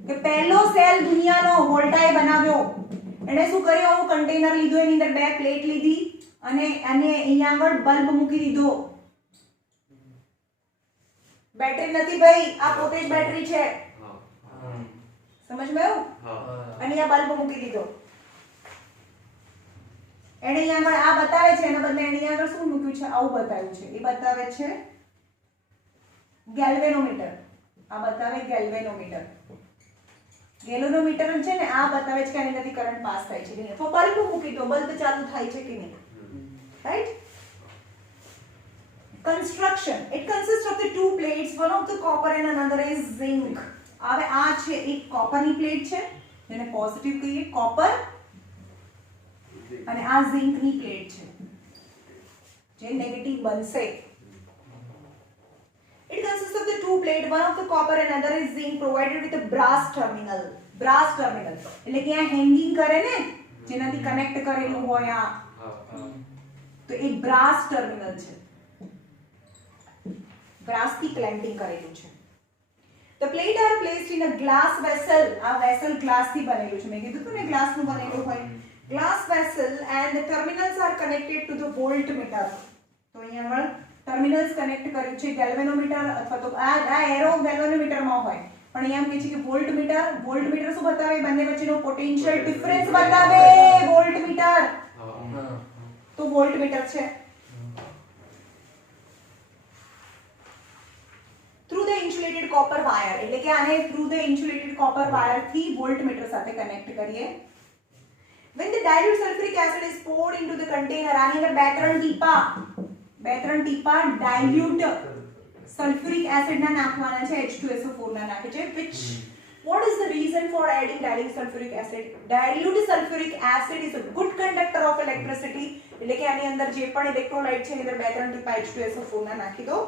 કે પહેલો cell દુનિયાનો વોલ્ટાએ બનાવ્યો, એણે શું કર્યું? આવું કન્ટેનર લીધું, એની અંદર બે પ્લેટ લીધી અને અહીંયા આગળ બલ્બ મૂકી દીધો, બેટરી નથી ભાઈ, આ પોતે જ બેટરી છે. હા સમજમાં આવ્યું? હા અને આ બલ્બ મૂકી દીધો. એને અહીંયા આગળ આ બતાવે છે, એના બદલે એને અહીંયા આગળ શું મૂક્યું છે? આવું બતાવ્યું છે. એ બતાવે છે ગેલ્વેનોમીટર. આ બતાવે ગેલ્વેનોમીટર. ગેલ્વેનોમીટર છે ને, આ બતાવે છે કે આની અંદરથી કરંટ પાસ થાય છે કે નહીં. તો બલ્બ મૂકી દો, બલ્બ ચાલુ થાય છે કે નહીં. Right? Construction. It consists of the two plates, one of the copper and another is zinc. હવે આ છે એક કોપરની પ્લેટ છે, જેને પોઝિટિવ કહીએ કોપર, અને આ ઝિંકની પ્લેટ છે જે નેગેટિવ બનશે. It consists of the two plate, one of the copper and another is zinc, provided with a brass terminal. Brass terminal એટલે કે આ હેંગિંગ કરે ને, જેનાથી કનેક્ટ કરેલું હોય આ, તો એ brass terminal છે. brass થી ક્લેમ્પિંગ કરેલું છે. The plate are placed in a glass vessel. આ વેસલ ગ્લાસ થી બનેલું છે. મેં કીધું હતું ને ગ્લાસ નું બનેલું હોય. Glass vessel and the terminals are connected to the voltmeter. તો અહીંયા આગળ ટર્મિનલ્સ કનેક્ટ કર્યું છે ગેલ્વેનોમીટર, અથવા તો આ એરો ગેલ્વેનોમીટર માં હોય, પણ અહીંયા એમ કહે છે કે વોલ્ટમીટર. વોલ્ટમીટર શું બતાવે? બંને વચ્ચેનો પોટેન્શિયલ ડિફરન્સ બતાવે વોલ્ટમીટર. તો વોલ્ટમીટર છે. Through the insulated copper wire, એટલે કે આને through the insulated copper wire થી વોલ્ટમીટર સાથે કનેક્ટ કરીએ. When the dilute sulfuric acid is poured into the container, આની અંદર બે ત્રણ ટીપા dilute sulfuric acid ના નાખવાના છે, H2SO4 ના નાખે છે. Which what is the reason for adding dilute sulfuric acid? Dilute sulfuric acid is a good conductor of electricity. એટલે કે આની અંદર જે પણ ઇલેક્ટ્રોલાઇટ છે એની અંદર બે ત્રણ ટીપા H2SO4 ના નાખી દો.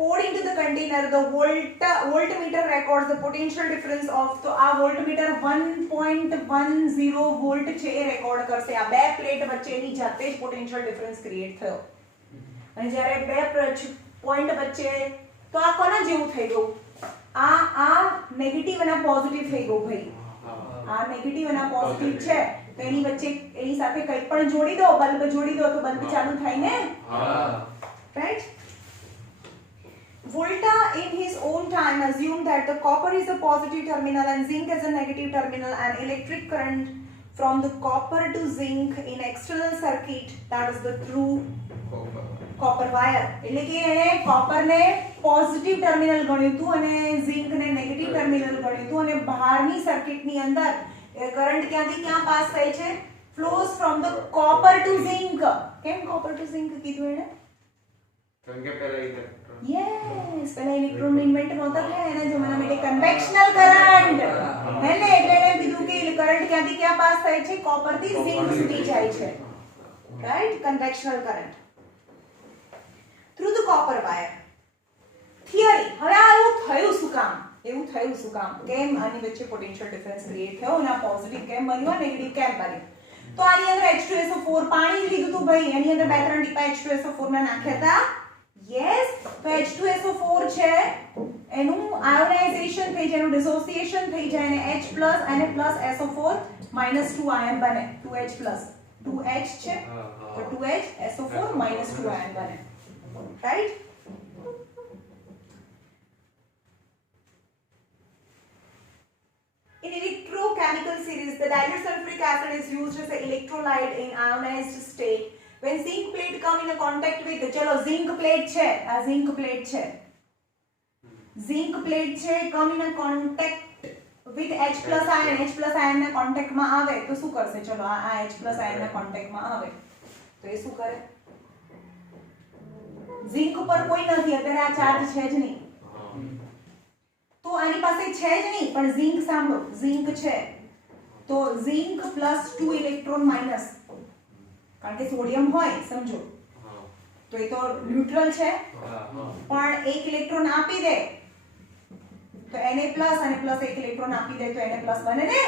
Poured into the container, the voltmeter records the potential difference of, તો આ વોલ્ટમીટર 1.10 વોલ્ટ છે એ રેકોર્ડ કરશે. આ બે પ્લેટ વચ્ચેની જાતે જ પોટેન્શિયલ ડિફરન્સ ક્રિએટ થયો. અને જ્યારે બે પોઈન્ટ વચ્ચે, તો આ કોના જેવું થઈ ગયું? આ નેગેટિવ અને પોઝિટિવ થઈ ગયું ભાઈ. આ નેગેટિવ અને પોઝિટિવ છે, તો એની વચ્ચે એની સાથે કંઈ પણ જોડી દો, બલ્બ જોડી દો, તો બલ્બ ચાલુ થાય ને. Right? Volta in his own time assumed that the copper is a positive terminal and zinc is a negative terminal, and electric current from the copper to zinc in external circuit, that is the true copper wire. એટલે કે એને copper ને positive terminal ગણ્યું હતું અને zinc ને negative terminal ગણ્યું હતું, અને બહારની સર્કિટની અંદર કરંટ ક્યાંથી ક્યાં પાસ થાય છે? flows from the copper to zinc. કેમ copper to zinc કીધું એને? કારણ કે પહેલા ઇલેક્ટ્રોન, યસ, પહેલા ઇલેક્ટ્રોન ઇન્વેન્ટ નહોતા થયા એના જમાનામાં, એટલે કન્વેક્શનલ કરંટ હે ને, એટલે એને કીધું કે કરંટ ક્યાંથી ક્યાં પાસ થાય છે? કોપર થી ઝિંક સુધી જાય છે. Right? Conventional current through the copper wire. Theory. હવે આ એવું થયું શું કામ? કેમ આની વચ્ચે પોટેન્શિયલ ડિફરન્સ ક્રિએટ થયો અને આ પોઝિટિવ કેમ બન્યું, નેગેટિવ કેમ બન્યું? તો આની અંદર H2SO4 પાણી જ લીધું હતું ભાઈ, એની અંદર બે ત્રણ ટીપા H2SO4 ના નાખ્યા હતા. યસ, તો H2SO4 છે, એનું આયોનાઇઝેશન થઈ જાય, એનું ડિસોસિએશન થઈ જાય, અને H+ અને +SO4 -2 આયન બને. 2H+ 2H છે, તો 2HSO4 -2 આયન બને. Right? In electrochemical series, the dilute sulfuric acid is used as an electrolyte in ionized state. When zinc plate come in a contact with, ચલો zinc plate છે, આ zinc plate છે, come in a contact with H+ ion, H+ ion ના contact માં આવે તો શું કરશે? ચલો આ H+ ion ના contact માં આવે તો એ શું કરે? zinc ઉપર કોઈ નથી, અત્યારે આ ચાર્જ છે જ નહીં, તો આની પાસે છે જ નહીં, પણ ઝિંક સાંભળો, ઝિંક છે, તો ઝિંક +2 ઇલેક્ટ્રોન માઈનસ, કારણ કે સોડિયમ હોય, સમજો, તો એ તો ન્યુટ્રલ છે, પણ એક ઇલેક્ટ્રોન આપી દે તો એને પ્લસ, અને પ્લસ એક ઇલેક્ટ્રોન આપી દે તો એને પ્લસ બને ને.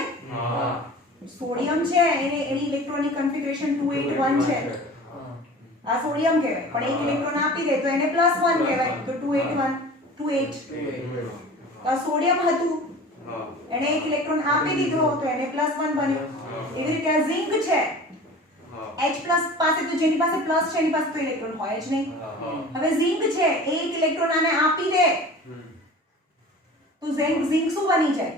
સોડિયમ છે, એની ઇલેક્ટ્રોનિક કન્ફિગરેશન 281 છે, આ સોડિયમ કહેવાય, પણ એક ઇલેક્ટ્રોન આપી દે તો એને +1 કહેવાય, તો 281 28. તો સોડિયમ હતું, એને એક ઇલેક્ટ્રોન આપી દીધો તો એને +1 બન્યું. એવી રીતે આ ઝિંક છે, H પ્લસ પાસે તો જેની પાસે પ્લસ છે એની પાસે તો ઇલેક્ટ્રોન હોય જ નહીં. હવે ઝિંક છે એક ઇલેક્ટ્રોન આને આપી દે તો ઝિંક શું બની જાય?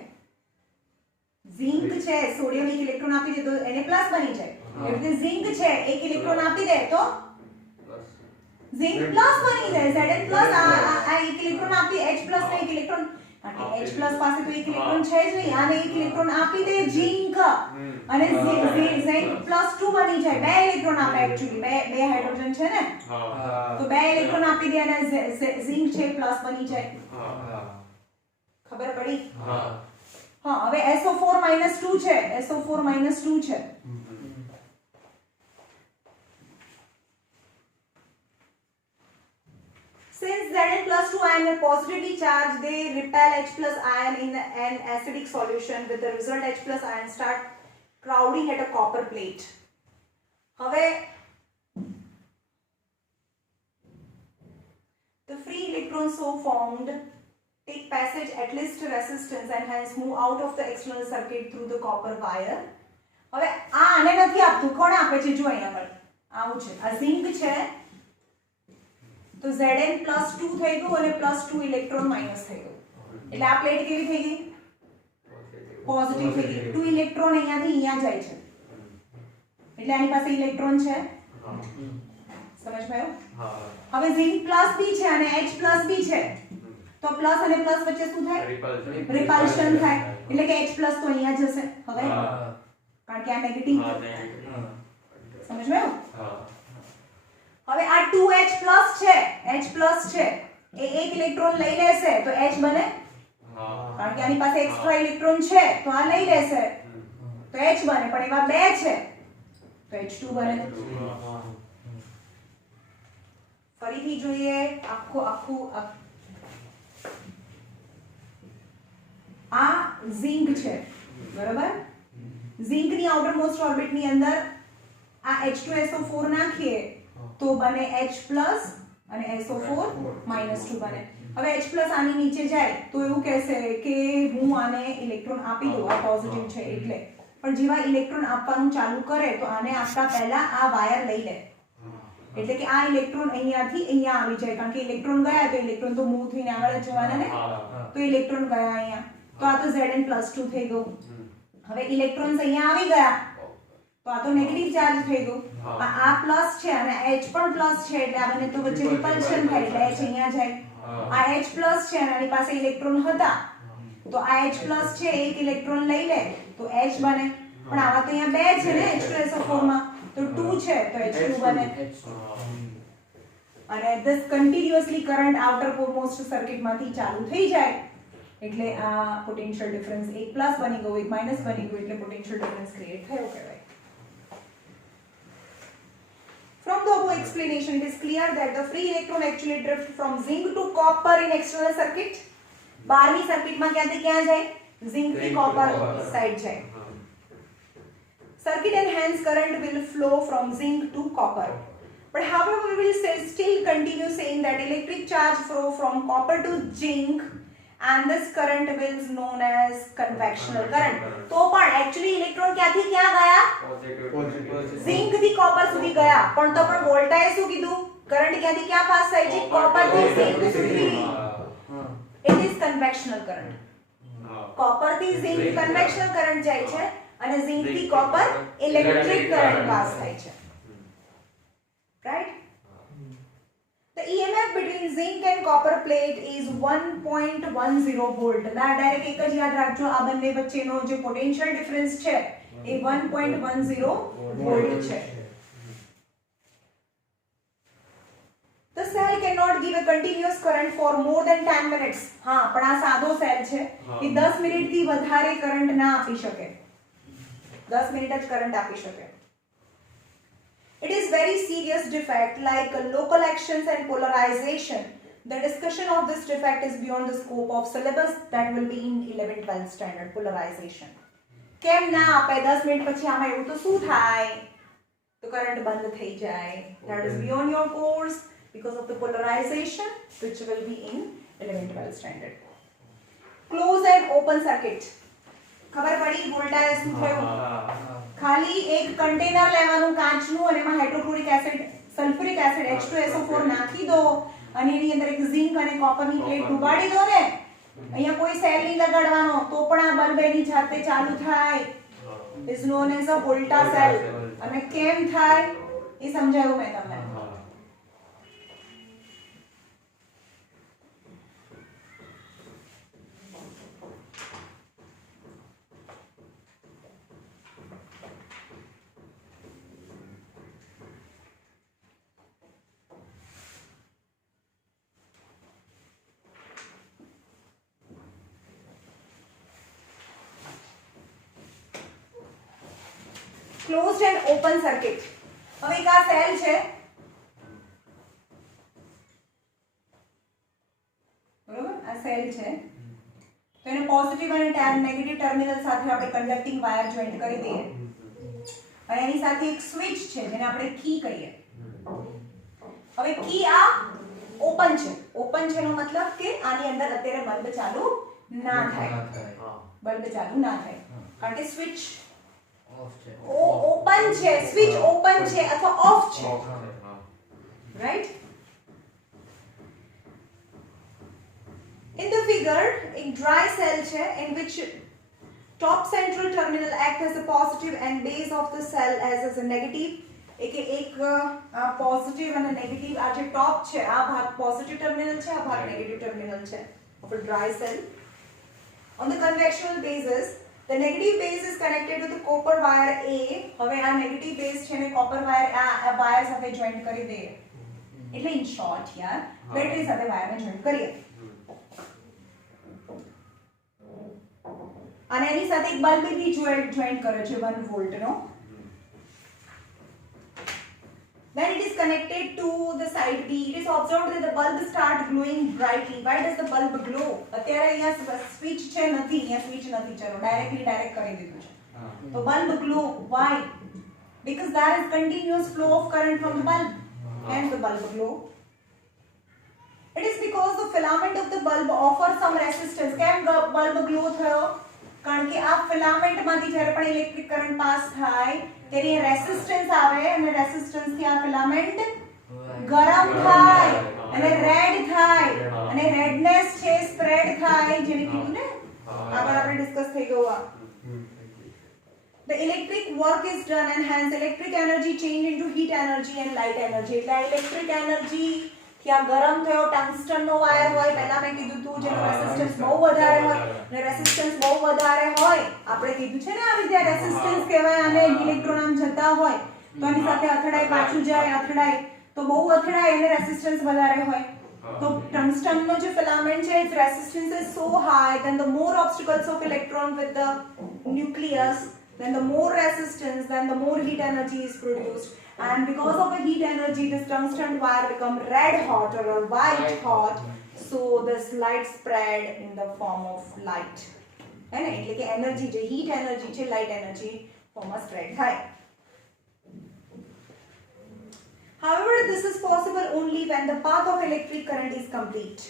ઝિંક છે સોડિયમ એક ઇલેક્ટ્રોન આપી દે તો એને પ્લસ બની જાય. એટલે ઝિંક છે એક ઇલેક્ટ્રોન આપી દે તો ઝિંક પ્લસ બની જાય. Zn પ્લસ આ એક ઇલેક્ટ્રોન આપી H પ્લસ ને એક ઇલેક્ટ્રોન કારણ કે H પ્લસ પાસે તો એક ઇલેક્ટ્રોન છે જ નહીં. આને એક ઇલેક્ટ્રોન આપી દે ઝિંક અને ઝિંક પ્લસ 2 બની જાય. બે ઇલેક્ટ્રોન આપે એક્ચ્યુઅલી બે હાઇડ્રોજન છે ને તો બે ઇલેક્ટ્રોન આપી દે અને ઝિંક છે પ્લસ બની જાય. ખબર પડી? હા હવે SO4 -2 છે. SO4 -2 છે. Since Zn plus 2 ion are positively charged, they repel H plus ion in an acidic solution. With the result, H plus ion start crowding at a copper plate. હવે the free electrons so formed take passage at least resistance and hence move out of the external circuit through the copper wire. હવે આ આને નથી આપતું. કોણ આપે છે? જો અહીંયા આગળ આવું છે. આ ઝિંક છે તો Zn plus 2 થઈ ગયું અને plus 2 ઇલેક્ટ્રોન માઈનસ થઈ ગયું. એટલે આ પ્લેટ કેવી થઈ ગઈ? પોઝિટિવ થઈ ગઈ. 2 ઇલેક્ટ્રોન અહીંયાથી અહીંયા જાય છે એટલે આની પાસે ઇલેક્ટ્રોન છે. સમજ પડ્યો? હવે ઝિંક પ્લસ બી છે અને H પ્લસ બી છે તો પ્લસ અને પ્લસ વચ્ચે શું થાય? રિપલ્શન થાય. એટલે કે H પ્લસ તો અહીંયા જશે હવે કારણ કે આ નેગેટિવ. સમજ પડ્યો? હવે આ 2H પ્લસ છે H પ્લસ છે એ એક ઇલેક્ટ્રોન લઈ લેશે તો H બને કારણ કે આની પાસે એક્સ્ટ્રા ઇલેક્ટ્રોન છે તો આ લઈ લેશે તો H બને. પણ એવા બે છે તો H2 બને. ફરીથી જોઈએ આખું આ ઝિંક છે બરાબર. ઝિંક ની આઉટર મોસ્ટ ઓર્બિટ ની અંદર આ H2SO4 નાખીએ તો બને H પ્લસ અને SO4 -2 બને. હવે H પ્લસ આની નીચે જાય તો એવું કહેશે કે હું આને ઇલેક્ટ્રોન આપી દઉં. આ પોઝિટિવ છે એટલે. પણ જેવા ઇલેક્ટ્રોન આપવાનું ચાલુ કરે તો આને આપતા પહેલા આ વાયર લઈ લે એટલે કે આ ઇલેક્ટ્રોન અહીંયાથી અહીંયા આવી જાય કારણ કે ઇલેક્ટ્રોન ગયા તો ઇલેક્ટ્રોન તો મૂવ થઈને આગળ જ જવાના ને તો ઇલેક્ટ્રોન ગયા અહીંયા તો આ તો Zn plus 2 થઈ ગયું. હવે ઇલેક્ટ્રોન્સ અહીંયા આવી ગયા તો આ તો નેગેટિવ ચાર્જ થઈ ગયું. આ પ્લસ છે અને H પણ પ્લસ છે એટલે આ બંને તો વચ્ચે રિપલ્શન થાય એટલે H અહીંયા જાય. આ H પ્લસ છે અને આની પાસે ઇલેક્ટ્રોન હતા તો આ H પ્લસ છે એક ઇલેક્ટ્રોન લઈ લે તો H બને. પણ આવા તો અહીંયા બે છે ને H2SO4 માં તો 2 છે તો H2 બને. અને this continuously current outermost circuit માંથી ચાલુ થઈ જાય એટલે આ પોટેન્શિયલ ડિફરન્સ એક પ્લસ બની ગયો એક માઈનસ બની ગયો એટલે પોટેન્શિયલ ડિફરન્સ ક્રિએટ થયો કહેવાય. From the above explanation, it is clear that the free electron actually drift from zinc to copper in external circuit. બારની સર્કિટમાં ક્યાંથી ક્યાં જાય? zinc થી copper સાઈડ જાય. Circuit and hence current will flow from zinc to copper. But however, we will still continue saying that electric charge flow from copper to zinc and this current is known as convectional current. તો પણ actually electron ક્યાંથી ક્યાં ગયા? Zinc થી copper સુધી ગયા પણ તો પણ વોલ્ટાએ શું કીધું? કરંટ ક્યાંથી ક્યાં પાસ થાય છે? કોપર થી ઝિંક સુધી. It is convectional current. Copper થી ઝિંક કન્વેક્શનલ કરંટ જાય છે અને ઝિંક થી કોપર ઇલેક્ટ્રિક કરંટ પાસ થાય છે. Right? The EMF between zinc and copper plate is 1.10 volt. Direct एक જ યાદ રાખજો આ બંને વચ્ચેનો જે પોટેન્શિયલ ડિફરન્સ છે એ 1.10 વોલ્ટ છે. The cell cannot give a continuous current for more than 10 minutes. હા પણ આ સાદો સેલ છે એ 10 મિનિટથી વધારે કરંટ ના આપી શકે. 10 મિનિટ જ કરંટ આપી શકે. It is very serious defect like local actions and polarization. The discussion of this defect is beyond the scope of syllabus that will be in 11-12 standard. Polarization. કેમ ના આપે 10 મિનિટ પછી આમાં એવું તો શું થાય? તો કરંટ બંધ થઈ જાય. That is beyond your course because of the polarization which will be in 11-12 standard. Close and open circuit. ખબર પડી વોલ્ટેજ શું થયું? ખાલી એક કન્ટેનર લેવાનું કાચનું અને એમાં hydrochloric acid sulphuric acid H2SO4 નાખી દો અને એની અંદર એક ઝિંક અને કોપરની પ્લેટ ડુબાડી દો ને, અહીંયા કોઈ સેલ નહીં લગાડવાનો તો પણ આ બલ્બ એની જાતે ચાલુ થાય. Is known as a Volta cell. અને કેમ થાય એ સમજાયું મેં તમને. Closed and open circuit. હવે એક આ સેલ છે, બરોબર? આ સેલ છે તો એને પોઝિટિવ અને નેગેટિવ ટર્મિનલ સાથે આપણે કન્ડક્ટિંગ વાયર જોઈન્ટ કરી દઈએ અને એની સાથે એક સ્વિચ છે જેને આપણે કી કહીએ. હવે કી આ ઓપન છે. ઓપન છે નો મતલબ કે આની અંદર અત્યારે બલ્બ ચાલુ ના થાય. બલ્બ ચાલુ ના થાય કારણ કે સ્વિચ ઓપન છે, સ્વિચ ઓપન છે અથવા ઓફ છે, right? In the figure, a dry cell છે in which top central terminal act as a positive and base of the cell as a negative. એક પોઝિટિવ અને નેગેટિવ આ જે ટોપ છે આ ભાગ પોઝિટિવ ટર્મિનલ છે, આ ભાગ નેગેટિવ ટર્મિનલ છે of a dry cell. On the conventional basis, the negative base is connected with the copper wire A. હવે આ નેગેટિવ બેઝ છે ને કોપર વાયર આ વાયર સાથે જોઈન્ટ કરી દઈએ. એટલે ઇન શોર્ટ યાર બેટરી સાથે વાયરને જોઈન્ટ કરીએ અને એની સાથે એક બલ્બ બી જોઈન્ટ કર્યો છે 1 વોલ્ટ નો. Then it is connected to the side B. It is observed that the bulb start glowing brightly. Why does the bulb glow? અત્યારે અહીંયા સ્વિચ છે નથી, અહીંયા સ્વિચ નથી, ચલો ડાયરેક્ટ કરી દીધું છે. તો bulb glow. Why? Because there is continuous flow of current from the bulb. Hence the bulb glow. It is because the filament of the bulb offers some resistance. કેમ bulb glow થયો? કારણ કે આ filament માંથી જ્યારે પણ electric current pass થાય ત્યારે રેઝિસ્ટન્સ આવે અને રેઝિસ્ટન્સ થી આ ફિલામેન્ટ ગરમ થાય અને રેડ થાય અને રેડનેસ છે સ્પ્રેડ થાય જેને કીધું ને આગળ આપણે ડિસ્કસ થઈ ગયું આ. The electric work is done and hence electric energy change into heat energy and light energy. એટલે electric energy કે આ ગરમ થયો ટંગસ્ટન નો વાયર હોય, પહેલા મેં કીધું હતું જેનો રેઝિસ્ટન્સ બહુ વધારે હોય અને રેઝિસ્ટન્સ બહુ વધારે હોય આપણે કીધું છે ને આ વિદ્યા રેઝિસ્ટન્સ કહેવાય અને ઇલેક્ટ્રોન આમ જતા હોય તો એની સાથે અથડાય પાછું જાય અથડાય તો બહુ અથડાય અને રેઝિસ્ટન્સ વધારે હોય. તો ટંગસ્ટન નો જે ફિલામેન્ટ છે its resistance is so high, then the more obstacles of electron with the nucleus, then the more resistance, then the more heat energy is produced. And because of the heat energy, this tungsten wire become red hot or white hot. So this light spread in the form of light. है ना? એટલે કે energy જે heat energy છે light energy ફોર્મમાં spread થાય. However, this is possible only when the path of electric current is complete.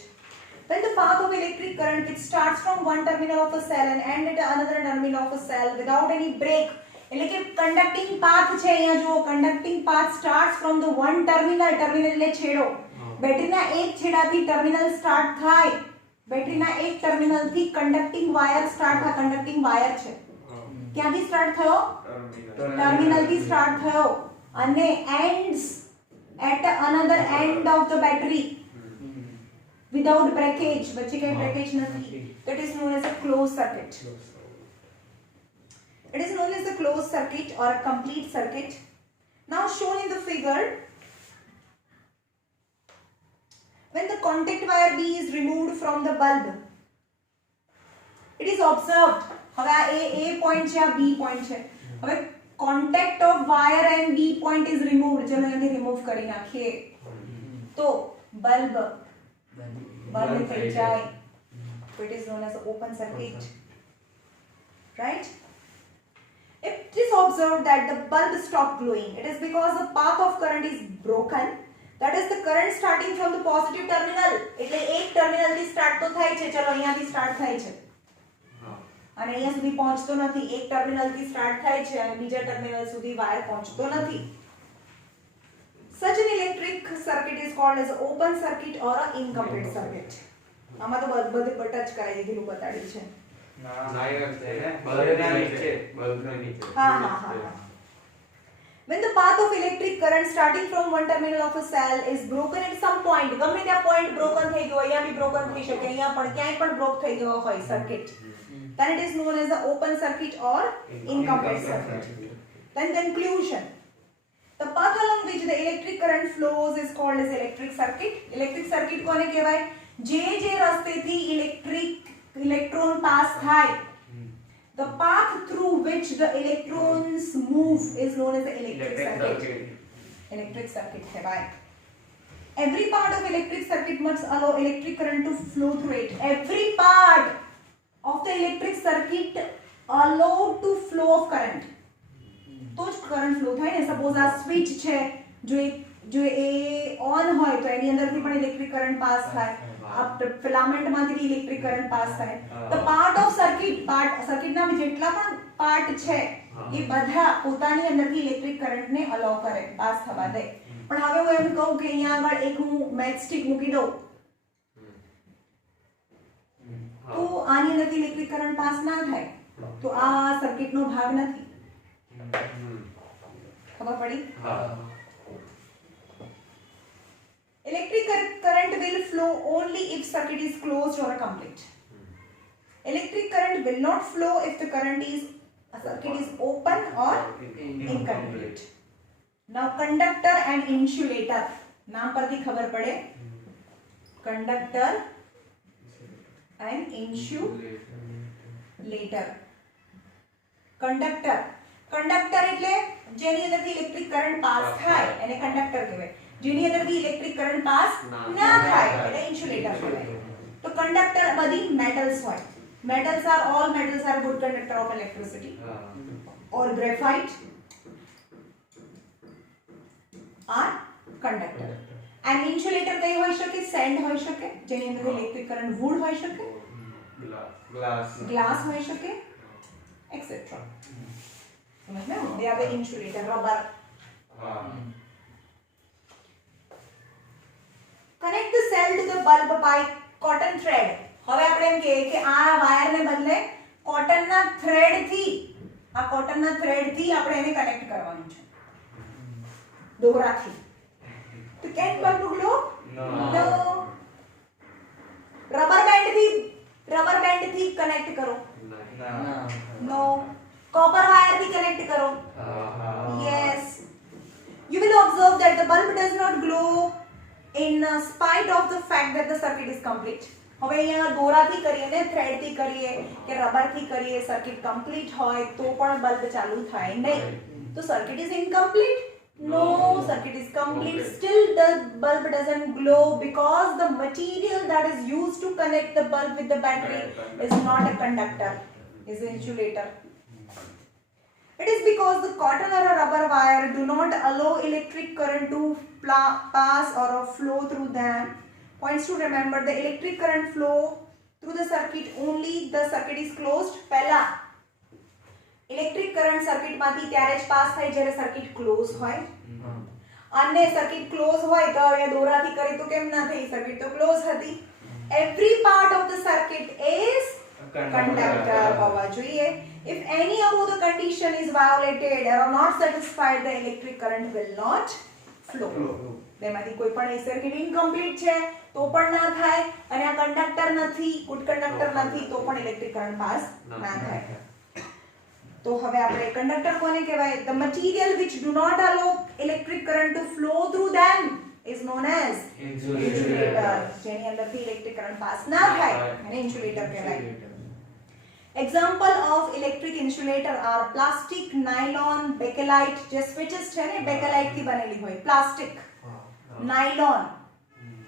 When the path of electric current which starts from one terminal of a cell and end at another terminal of a cell without any break. એટલે કે conducting path છે અહીંયા જો conducting path starts from the one terminal. Terminal એટલે છેડો. બેટરીના એક છેડાથી terminal start થાય. બેટરીના એક ટર્મિનલથી કન્ડક્ટિંગ વાયર સ્ટાર્ટ થાય. કન્ડક્ટિંગ વાયર છે ક્યાંથી સ્ટાર્ટ થયો? ટર્મિનલથી સ્ટાર્ટ થયો અને ends at another end of the battery without breakage. વચ્ચે કઈ બ્રેકેજ નથી. That is known as a closed circuit. It is known as the closed circuit or a complete circuit. Now shown in the figure, when the contact wire B is removed from the bulb, it is observed. હવે આ A point છે, આ B point છે. હવે contact of wire and B point is removed. ચલો અહીંથી remove કરી નાખીએ તો bulb થઈ જાય. So it is known as open circuit, right? It is observed that the bulb stopped glowing. It is because the path of current is broken. That is the current starting from the positive terminal. એટલે એક terminal થી start તો થાય છે, ચલો અહીંયાથી start થાય છે અને અહીંયા સુધી પહોંચતો નથી. એક ટર્મિનલથી સ્ટાર્ટ થાય છે અને બીજા ટર્મિનલ સુધી વાયર પહોંચતો નથી. Such an electric circuit is called as an open circuit or an incomplete circuit. આમાં તો બધે ટચ કરાવી દીધેલું બતાડ્યું છે. હા. When the path of electric current starting from one terminal of a cell is broken at some point, ગમે ત્યાં point broken થઈ ગયો, અહીંયા બી broken થઈ શકે, અહીંયા પણ ક્યાંય પણ broke થઈ ગયો હોય circuit, then it is known as the open circuit or incomplete circuit. Then conclusion. The path along which the electric current flows is called as electric circuit. Electric circuit કોને કહેવાય? જે રસ્તેથી electron pass થાય, the path through which the electrons move is known as the electric circuit. Electric circuit કહેવાય. Every part of electric circuit must allow electric current to flow through it. Every part of the electric circuit allow to flow of current. તો જ current flow થાય ને. Suppose આ switch છે, જો એ on હોય તો એની અંદરથી પણ ઇલેક્ટ્રિક કરંટ પાસ થાય, આ ફિલામેન્ટમાંથી ઇલેક્ટ્રિક કરંટ પાસ થાય. ધ પાર્ટ ઓફ સર્કિટના જેટલા પણ પાર્ટ છે એ બધા પોતાની અંદરથી ઇલેક્ટ્રિક કરંટને અલાઉ કરે, પાસ થવા દે. પણ હવે હું એમ કહું કે અહીંયા આગળ એક હું મેચ સ્ટિક મૂકી દઉં તો આની અંદરથી ઇલેક્ટ્રિક કરંટ પાસ ના થાય, તો આ સર્કિટનો ભાગ નથી. ખબર પડી? Electric current will flow only if circuit is closed or complete. Electric current will not flow if the circuit is open or incomplete. Now conductor and insulator. નામ પરથી ખબર પડે. Conductor and insulator. કંડક્ટર એટલે જેની અંદરથી electric current pass થાય એને conductor કહેવાય. જેની અંદરથી ઇલેક્ટ્રિક કરંટ પાસ ના થાય એને ઇન્સ્યુલેટર કહેવાય. તો કંડક્ટર બધી મેટલ્સ હોય. Metals are good conductor of electricity. Or graphite are conductor. And insulator કઈ હોઈ શકે? સેન્ડ હોઈ શકે, જેની અંદર ઇલેક્ટ્રિક કરંટ, વુડ હોઈ શકે, ગ્લાસ હોઈ શકે, etc. समझ में? They are the insulator. Rubber. Connect the cell to the bulb by cotton thread. હવે આપણે એમ કહીએ કે આ વાયરને બદલે કોટનના થ્રેડથી આપણે એને કનેક્ટ કરવાનું છે, દોરાથી. તો can bulb glow? No. Rubber બેન્ડથી કનેક્ટ કરો? નો. Copper wire થી connect કરો? Yes. You will observe that the bulb does not glow in spite of the fact that the circuit is complete. હવે અહીંયા દોરાથી કરીએ ને, થ્રેડથી કરીએ કે રબરથી કરીએ, સર્કિટ કમ્પ્લીટ હોય તો પણ બલ્બ ચાલુ થાય નહીં. તો circuit is incomplete? No, circuit is complete. Still the bulb doesn't glow because the material that is used to connect the bulb with the battery is not a conductor, is an insulator. It is because the cotton or a rubber wire do not allow electric current to pass or flow through them. Points to remember: the electric current flow through the circuit only the circuit is closed. પહેલા electric current circuit માંથી ત્યારે જ pass થાય જ્યારે circuit close હોય. અને circuit close હોય તો હવે દોરાથી કરી તો કેમ ના થઈ? સર્કિટ તો ક્લોઝ હતી. Every part of the circuit is conductor હોવા જોઈએ. If any of the condition is violated or not satisfied, the electric current will not flow. બેમાંથી કોઈ પણ સર્કિટ ઇનકમ્પ્લીટ છે તો પણ ના થાય, અને આ કંડક્ટર નથી, ગુડ કંડક્ટર નથી તો પણ ઇલેક્ટ્રિક કરંટ પાસ ના થાય. તો હવે આપણે કંડક્ટર કોને કહેવાય? The material which do not allow electric current to flow through them is known as insulator. જેની અંદરથી ઇલેક્ટ્રિક કરંટ પાસ ના થાય એને ઇન્સ્યુલેટર કહેવાય. Example of electric insulator are plastic, nylon, bakelite. જે switches છે ને bakelite થી બનેલી હોય. plastic, nylon,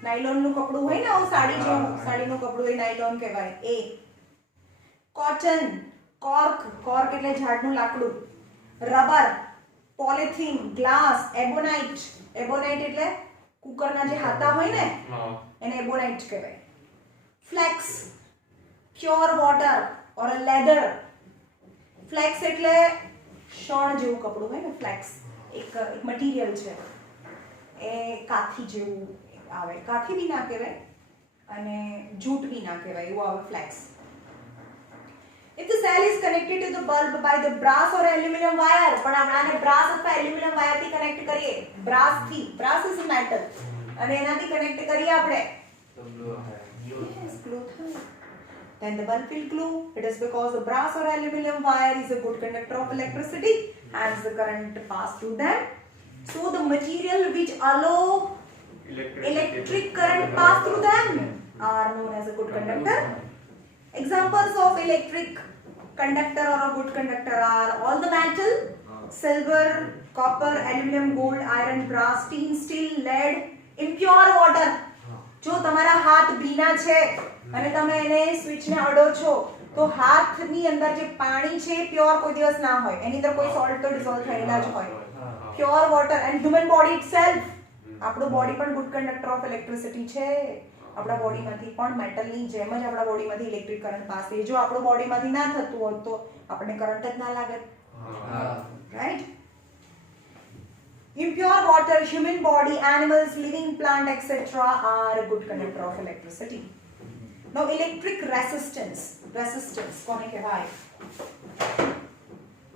nylon નું કપડું હોય ને, આવું સાડી જેવું, સાડીનું કપડું એ nylon કહેવાય. એ cotton, cork એટલે ઝાડનું લાકડું, rubber, polythene, glass, ebonite એટલે કુકરના જે હાથા હોય ને એને ebonite કહેવાય. flax, pure water or a leather flax એટલે શણ જેવું કપડું હોય ને, ફ્લેક્સ એક મટીરિયલ છે, એ કાથી જેવું આવે, કાથી બી ના કહેવાય અને જૂટ બી ના કહેવાય, એવું આવે flex. If the cell is connected to the bulb by the brass or aluminum wire, પણ આપણે આને brass અથવા aluminum wire થી કનેક્ટ કરીએ, brass is a metal, અને એનાથી કનેક્ટ કરીએ આપણે, yes, glue થાય, then the bulb will glow. It is because the brass or aluminum wire is a good conductor of electricity, hence the current pass through them. So the material which allow electric current pass through them are known as a good conductor. Examples of electric conductor or a good conductor are all the metal, silver, copper, aluminum, gold, iron, brass, tin, steel, lead, impure water. જો તમારા હાથ ભીના છે અને તમે એને સ્વિચને અડો છો તો હાથની અંદર જે પાણી છે પ્યોર કોઈ દિવસ ના હોય, એની અંદર કોઈ સોલ્ટ તો ડિસોલ્વ થયેલા જ હોય. Pure water and human body itself, આપણું બોડી પણ ગુડ કંડક્ટર ઓફ ઇલેક્ટ્રિસિટી છે. આપણા બોડીમાંથી પણ મેટલની જેમ જ આપણા બોડીમાંથી ઇલેક્ટ્રિક કરંટ પાસ થાય. જો આપણું બોડીમાંથી ના થતું હોત તો આપણને કરંટ જ ના લાગે, right? Impure water, human body, animals, living plant, etc. are a good conductor of electricity. Now electric resistance કોને કહેવાય?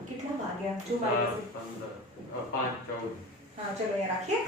કેટલા વાગ્યા? જો મારી પાસે 5:14. હા, ચલો અહીંયા રાખીએ.